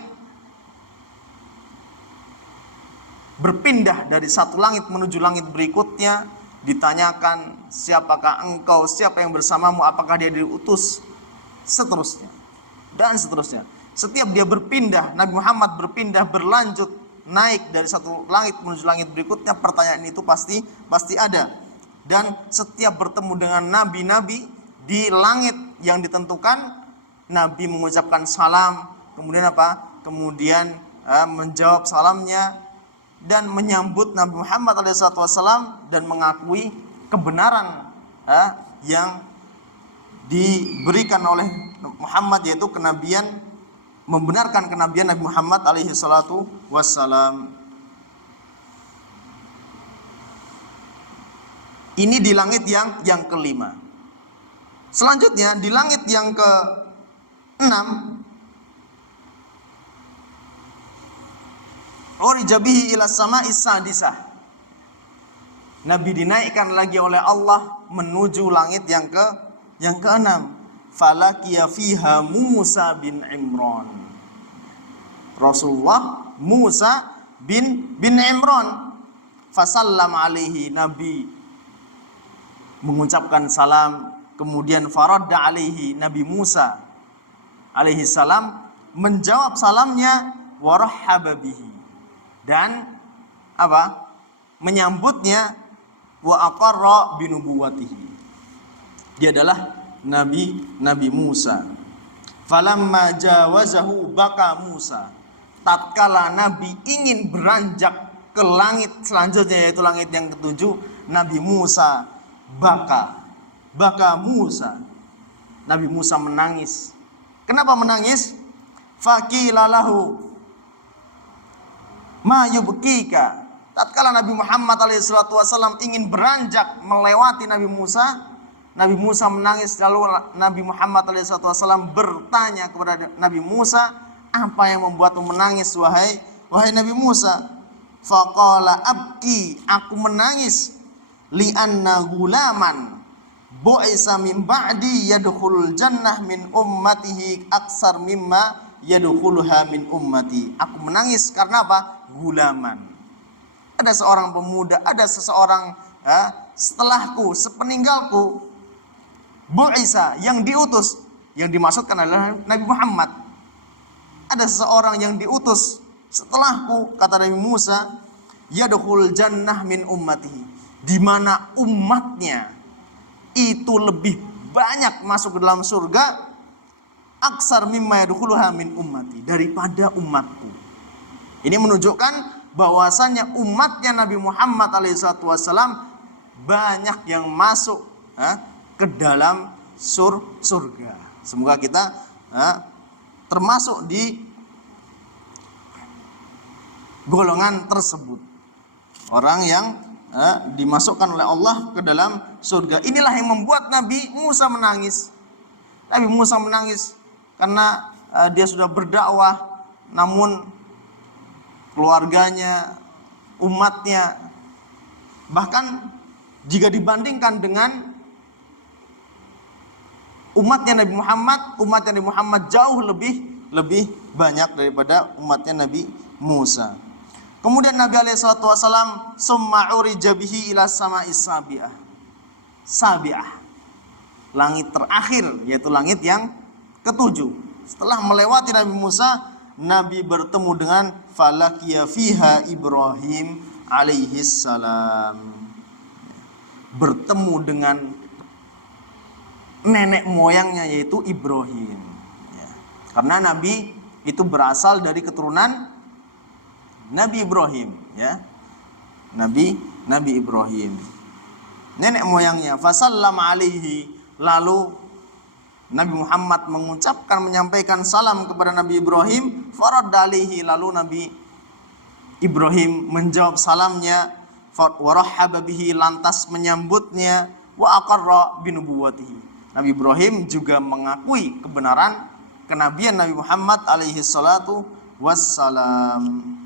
berpindah dari satu langit menuju langit berikutnya, ditanyakan, siapakah engkau, siapa yang bersamamu, apakah dia diutus, seterusnya dan seterusnya. Setiap dia berpindah, Nabi Muhammad berpindah, berlanjut naik dari satu langit menuju langit berikutnya, pertanyaan itu pasti ada. Dan setiap bertemu dengan nabi-nabi di langit yang ditentukan, Nabi mengucapkan salam, kemudian apa? Kemudian menjawab salamnya dan menyambut Nabi Muhammad SAW dan mengakui kebenaran yang diberikan oleh Muhammad, yaitu kenabian, membenarkan kenabian Nabi Muhammad SAW. Ini di langit yang kelima. Selanjutnya di langit yang ke-6, urija bihi ila sama'is sadisah. Nabi dinaikkan lagi oleh Allah menuju langit yang ke-6. Falakiya fiha Musa bin Imran. Rasulullah Musa bin Imran. Fasallam alaihi, Nabi mengucapkan salam, kemudian faradda alaihi, Nabi Musa alaihi salam menjawab salamnya, warahhaba bihi, dan menyambutnya, wa aqarra binubuwatihi, dia adalah Nabi Musa. Falamma jawazahu baka Musa, tatkala Nabi ingin beranjak ke langit selanjutnya, yaitu langit yang ketujuh, Nabi Musa baka Musa, Nabi Musa menangis. Kenapa menangis? Faqila lahu ma yubkika. Tatkala Nabi Muhammad SAW ingin beranjak melewati Nabi Musa menangis. Lalu Nabi Muhammad SAW bertanya kepada Nabi Musa, apa yang membuatmu menangis wahai Nabi Musa? Faqala abki, aku menangis, li'anna gulaman bu'isa min ba'di yadkhulul jannah min ummatihi aksar mimma yadkhuluha min ummati. Aku menangis karena apa? Gulaman, ada seorang pemuda, ada seseorang setelahku, sepeninggalku, bu'isa, yang diutus, yang dimaksudkan adalah Nabi Muhammad. Ada seseorang yang diutus setelahku, kata Nabi Musa, yadkhul jannah min ummatihi, di mana umatnya itu lebih banyak masuk ke dalam surga, aksar mimma yadkhuluha min ummati, daripada umatku. Ini menunjukkan bahwasannya umatnya Nabi Muhammad SAW banyak yang masuk ke dalam surga. Semoga kita termasuk di golongan tersebut, orang yang dimasukkan oleh Allah ke dalam surga. Inilah yang membuat Nabi Musa menangis. Nabi Musa menangis karena dia sudah berdakwah, namun keluarganya, umatnya, bahkan jika dibandingkan dengan umatnya Nabi Muhammad jauh lebih banyak daripada umatnya Nabi Musa. Kemudian Nabi SAW summa urija bihi ila sama'is sabi'ah, langit terakhir, yaitu langit yang ketujuh. Setelah melewati Nabi Musa, Nabi bertemu dengan falakiya fiha Ibrahim alaihi salam, bertemu dengan nenek moyangnya, yaitu Ibrahim. Karena Nabi itu berasal dari keturunan Nabi Ibrahim, Nabi Ibrahim, nenek moyangnya. Fasallama alaihi, lalu Nabi Muhammad menyampaikan salam kepada Nabi Ibrahim. Faradda alaihi, lalu Nabi Ibrahim menjawab salamnya. Warahhaba bihi, lantas menyambutnya. Wa aqarra binubuwatihi, Nabi Ibrahim juga mengakui kebenaran kenabian Nabi Muhammad alaihi salatu wassalam.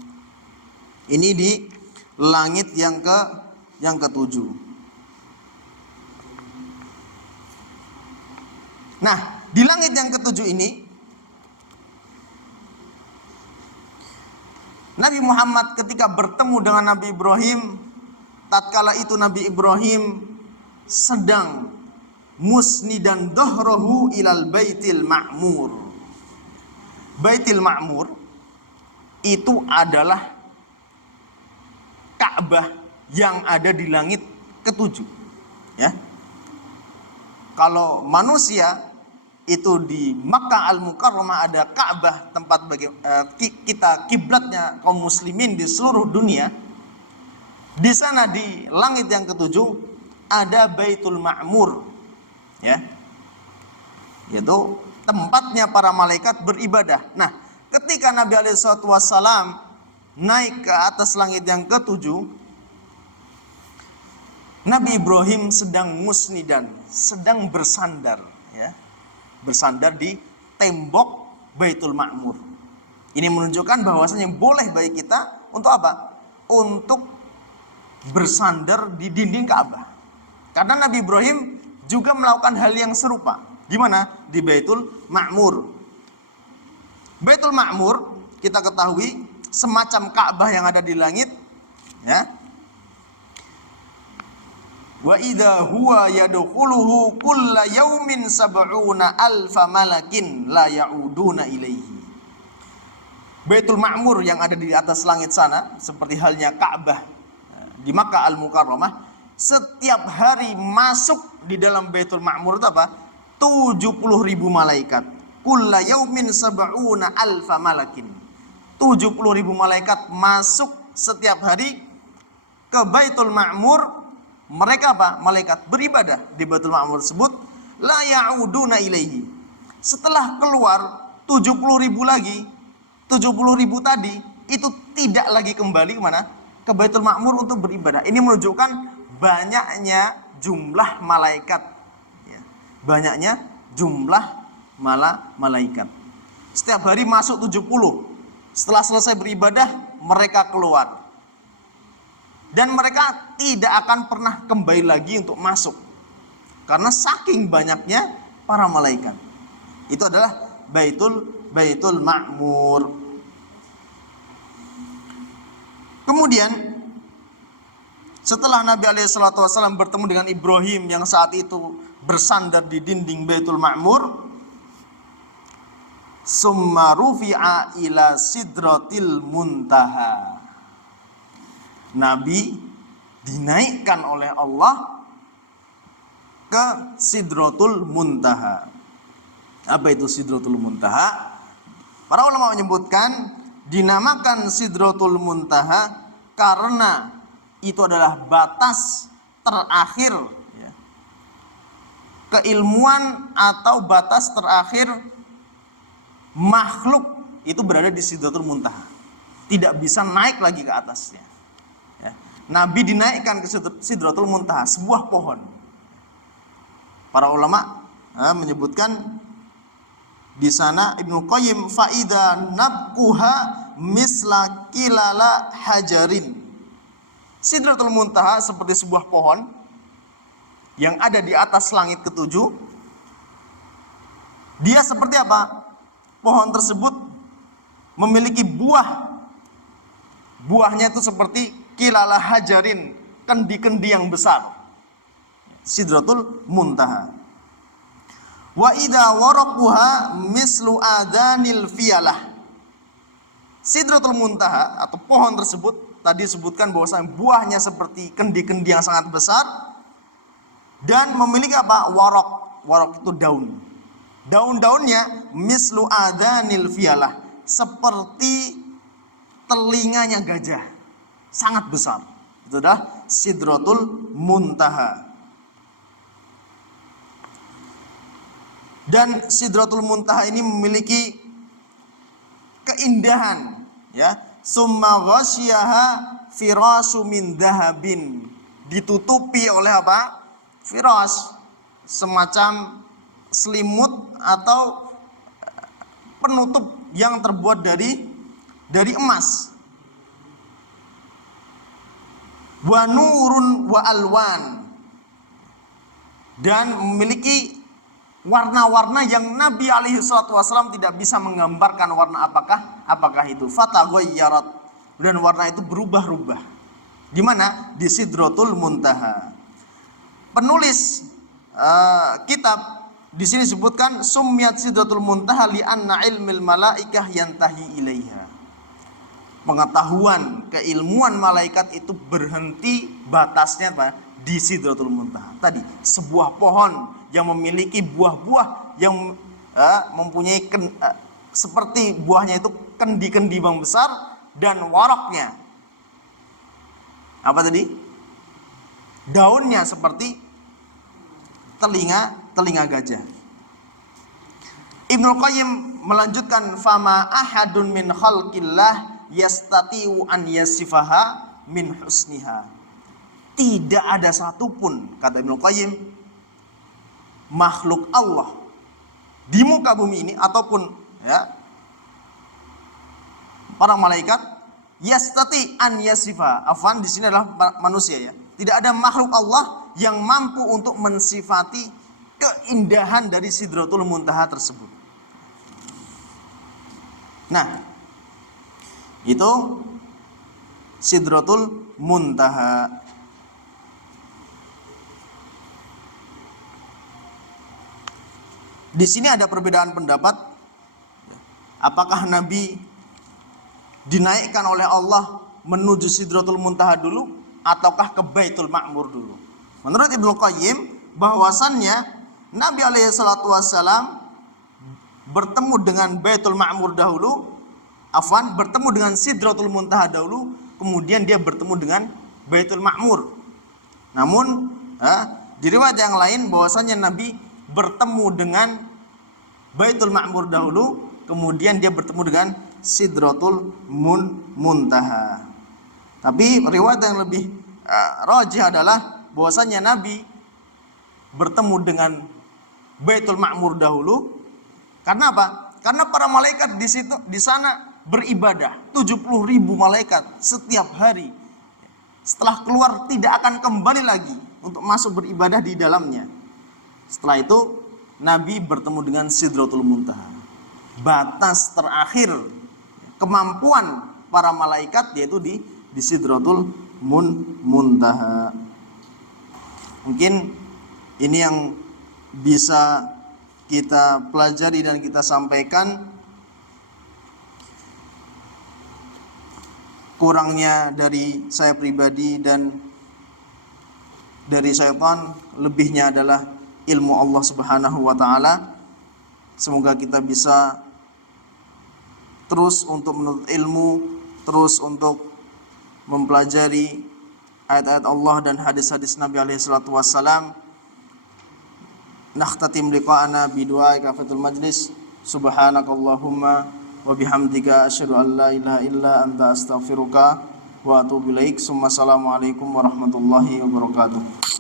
Ini di langit yang ketujuh. Nah, di langit yang ketujuh ini, Nabi Muhammad ketika bertemu dengan Nabi Ibrahim, tatkala itu Nabi Ibrahim sedang musnidan dhahrahu ilal baitil ma'mur. Baitil ma'mur itu adalah Ka'bah yang ada di langit ketujuh. Kalau manusia itu di Makkah Al-Mukarramah ada Ka'bah, tempat bagi kita kiblatnya kaum muslimin di seluruh dunia. Di sana di langit yang ketujuh ada Baitul Ma'mur, yaitu tempatnya para malaikat beribadah. Nah, ketika Nabi SAW naik ke atas langit yang ketujuh, Nabi Ibrahim sedang musnidan, sedang bersandar, ya, bersandar di tembok Baitul Ma'mur. Ini menunjukkan bahwasanya boleh bagi kita untuk apa? Untuk bersandar di dinding Ka'bah. Karena Nabi Ibrahim juga melakukan hal yang serupa. Di mana? Di Baitul Ma'mur. Baitul Ma'mur kita ketahui semacam Ka'bah yang ada di langit, ya. Wa idza huwa yadkhuluhu kulla yaumin sab'una alfa malakin la ya'uduna ilaihi. Baitul Ma'mur yang ada di atas langit sana, seperti halnya Ka'bah di Makkah Al-Mukarramah, setiap hari masuk di dalam Baitul Ma'mur itu apa? 70.000 malaikat. Kulla yaumin sab'una alfa malakin. 70.000 malaikat masuk setiap hari ke Baitul Ma'mur. Mereka apa? Malaikat beribadah di Baitul Ma'mur tersebut. La ya'uduna ilaihi. Setelah keluar 70.000 lagi, 70.000 tadi itu tidak lagi kembali kemana? Ke Baitul Ma'mur untuk beribadah. Ini menunjukkan banyaknya jumlah malaikat, ya. Banyaknya jumlah malaikat. Setiap hari masuk 70. Setelah selesai beribadah, mereka keluar. Dan mereka tidak akan pernah kembali lagi untuk masuk. Karena saking banyaknya para malaikat. Itu adalah Baitul Ma'mur. Kemudian setelah Nabi SAW bertemu dengan Ibrahim yang saat itu bersandar di dinding Baitul Ma'mur, summa rufi'a ila sidratil muntaha. Nabi dinaikkan oleh Allah ke Sidratul Muntaha. Apa itu Sidratul Muntaha? Para ulama menyebutkan dinamakan Sidratul Muntaha karena itu adalah batas terakhir, ya, keilmuan atau batas terakhir makhluk itu berada di Sidratul Muntaha. Tidak bisa naik lagi ke atasnya. Nabi dinaikkan ke Sidratul Muntaha, sebuah pohon. Para ulama menyebutkan di sana, Ibnu Qayyim, faida nabkuha misla kilala hajarin. Sidratul Muntaha seperti sebuah pohon yang ada di atas langit ketujuh. Dia seperti apa? Pohon tersebut memiliki buah. Buahnya itu seperti kilala hajarin, kendi-kendi yang besar. Sidratul Muntaha. Wa idza waraquha mislu adanil fiyalah. Sidratul Muntaha atau pohon tersebut tadi disebutkan bahwasanya buahnya seperti kendi-kendi yang sangat besar dan memiliki apa? Waraq. Waraq itu daun. Daun-daunnya mislu adanil fiyalah, seperti telinganya gajah. Sangat besar. Itu adalah Sidratul Muntaha. Dan Sidratul Muntaha ini memiliki keindahan, ya. Summa ghasyiha firasu min dahabin. Ditutupi oleh apa? Firas, semacam selimut atau penutup yang terbuat dari emas. Wa nurun wa alwan, dan memiliki warna-warna yang Nabi alaihi salatu wasallam tidak bisa menggambarkan warna apakah itu. Fataghayyarat, dan warna itu berubah-ubah. Di mana? Di Sidratul Muntaha. Penulis kitab di sini sebutkan summiyat Sidratul Muntaha li anna ilmil malaikah yantahi ilaiha. Pengetahuan, keilmuan malaikat itu berhenti batasnya apa? Di Sidratul Muntaha. Tadi sebuah pohon yang memiliki buah-buah yang mempunyai seperti buahnya itu kendi-kendi yang besar dan waraknya apa tadi? Daunnya seperti telinga gajah. Ibnu Qayyim melanjutkan fama ahadun min khalqillah yastati'u an yasifaha min husniha. tidak ada satupun, kata Ibnu Qayyim, makhluk Allah di muka bumi ini ataupun ya para malaikat yastati an yasifa. Afwan, di sini adalah manusia ya. Tidak ada makhluk Allah yang mampu untuk mensifati keindahan dari Sidratul Muntaha tersebut. Nah, itu Sidratul Muntaha. Di sini ada perbedaan pendapat, apakah Nabi dinaikkan oleh Allah menuju Sidratul Muntaha dulu ataukah ke Baitul Ma'mur dulu. Menurut Ibnu Qayyim, bahwasannya Nabi SAW bertemu dengan Baitul Ma'mur dahulu, bertemu dengan Sidratul Muntaha dahulu, kemudian dia bertemu dengan Baitul Ma'mur. Namun di riwayat yang lain bahwasannya Nabi bertemu dengan Baitul Ma'mur dahulu, kemudian dia bertemu dengan Sidratul Muntaha. Tapi riwayat yang lebih rajih adalah bahwasanya Nabi bertemu dengan Baitul Ma'mur dahulu. Karena apa? Karena para malaikat di sana beribadah, 70.000 malaikat setiap hari. Setelah keluar tidak akan kembali lagi untuk masuk beribadah di dalamnya. Setelah itu Nabi bertemu dengan Sidratul Muntaha, batas terakhir kemampuan para malaikat, yaitu di Sidratul Muntaha. Mungkin ini yang bisa kita pelajari dan kita sampaikan. Kurangnya dari saya pribadi dan dari syaitan, lebihnya adalah ilmu Allah Subhanahu wa taala. Semoga kita bisa terus untuk menuntut ilmu, terus untuk mempelajari ayat-ayat Allah dan hadis-hadis Nabi alaihi salatu wassalam. Nakhtatim liqa'ana bidu'a kafatul majlis. Subhanakallahumma wa bihamdika asyhadu an la ilaha illa anta astaghfiruka wa atubu ilaik. Assalamualaikum warahmatullahi wabarakatuh.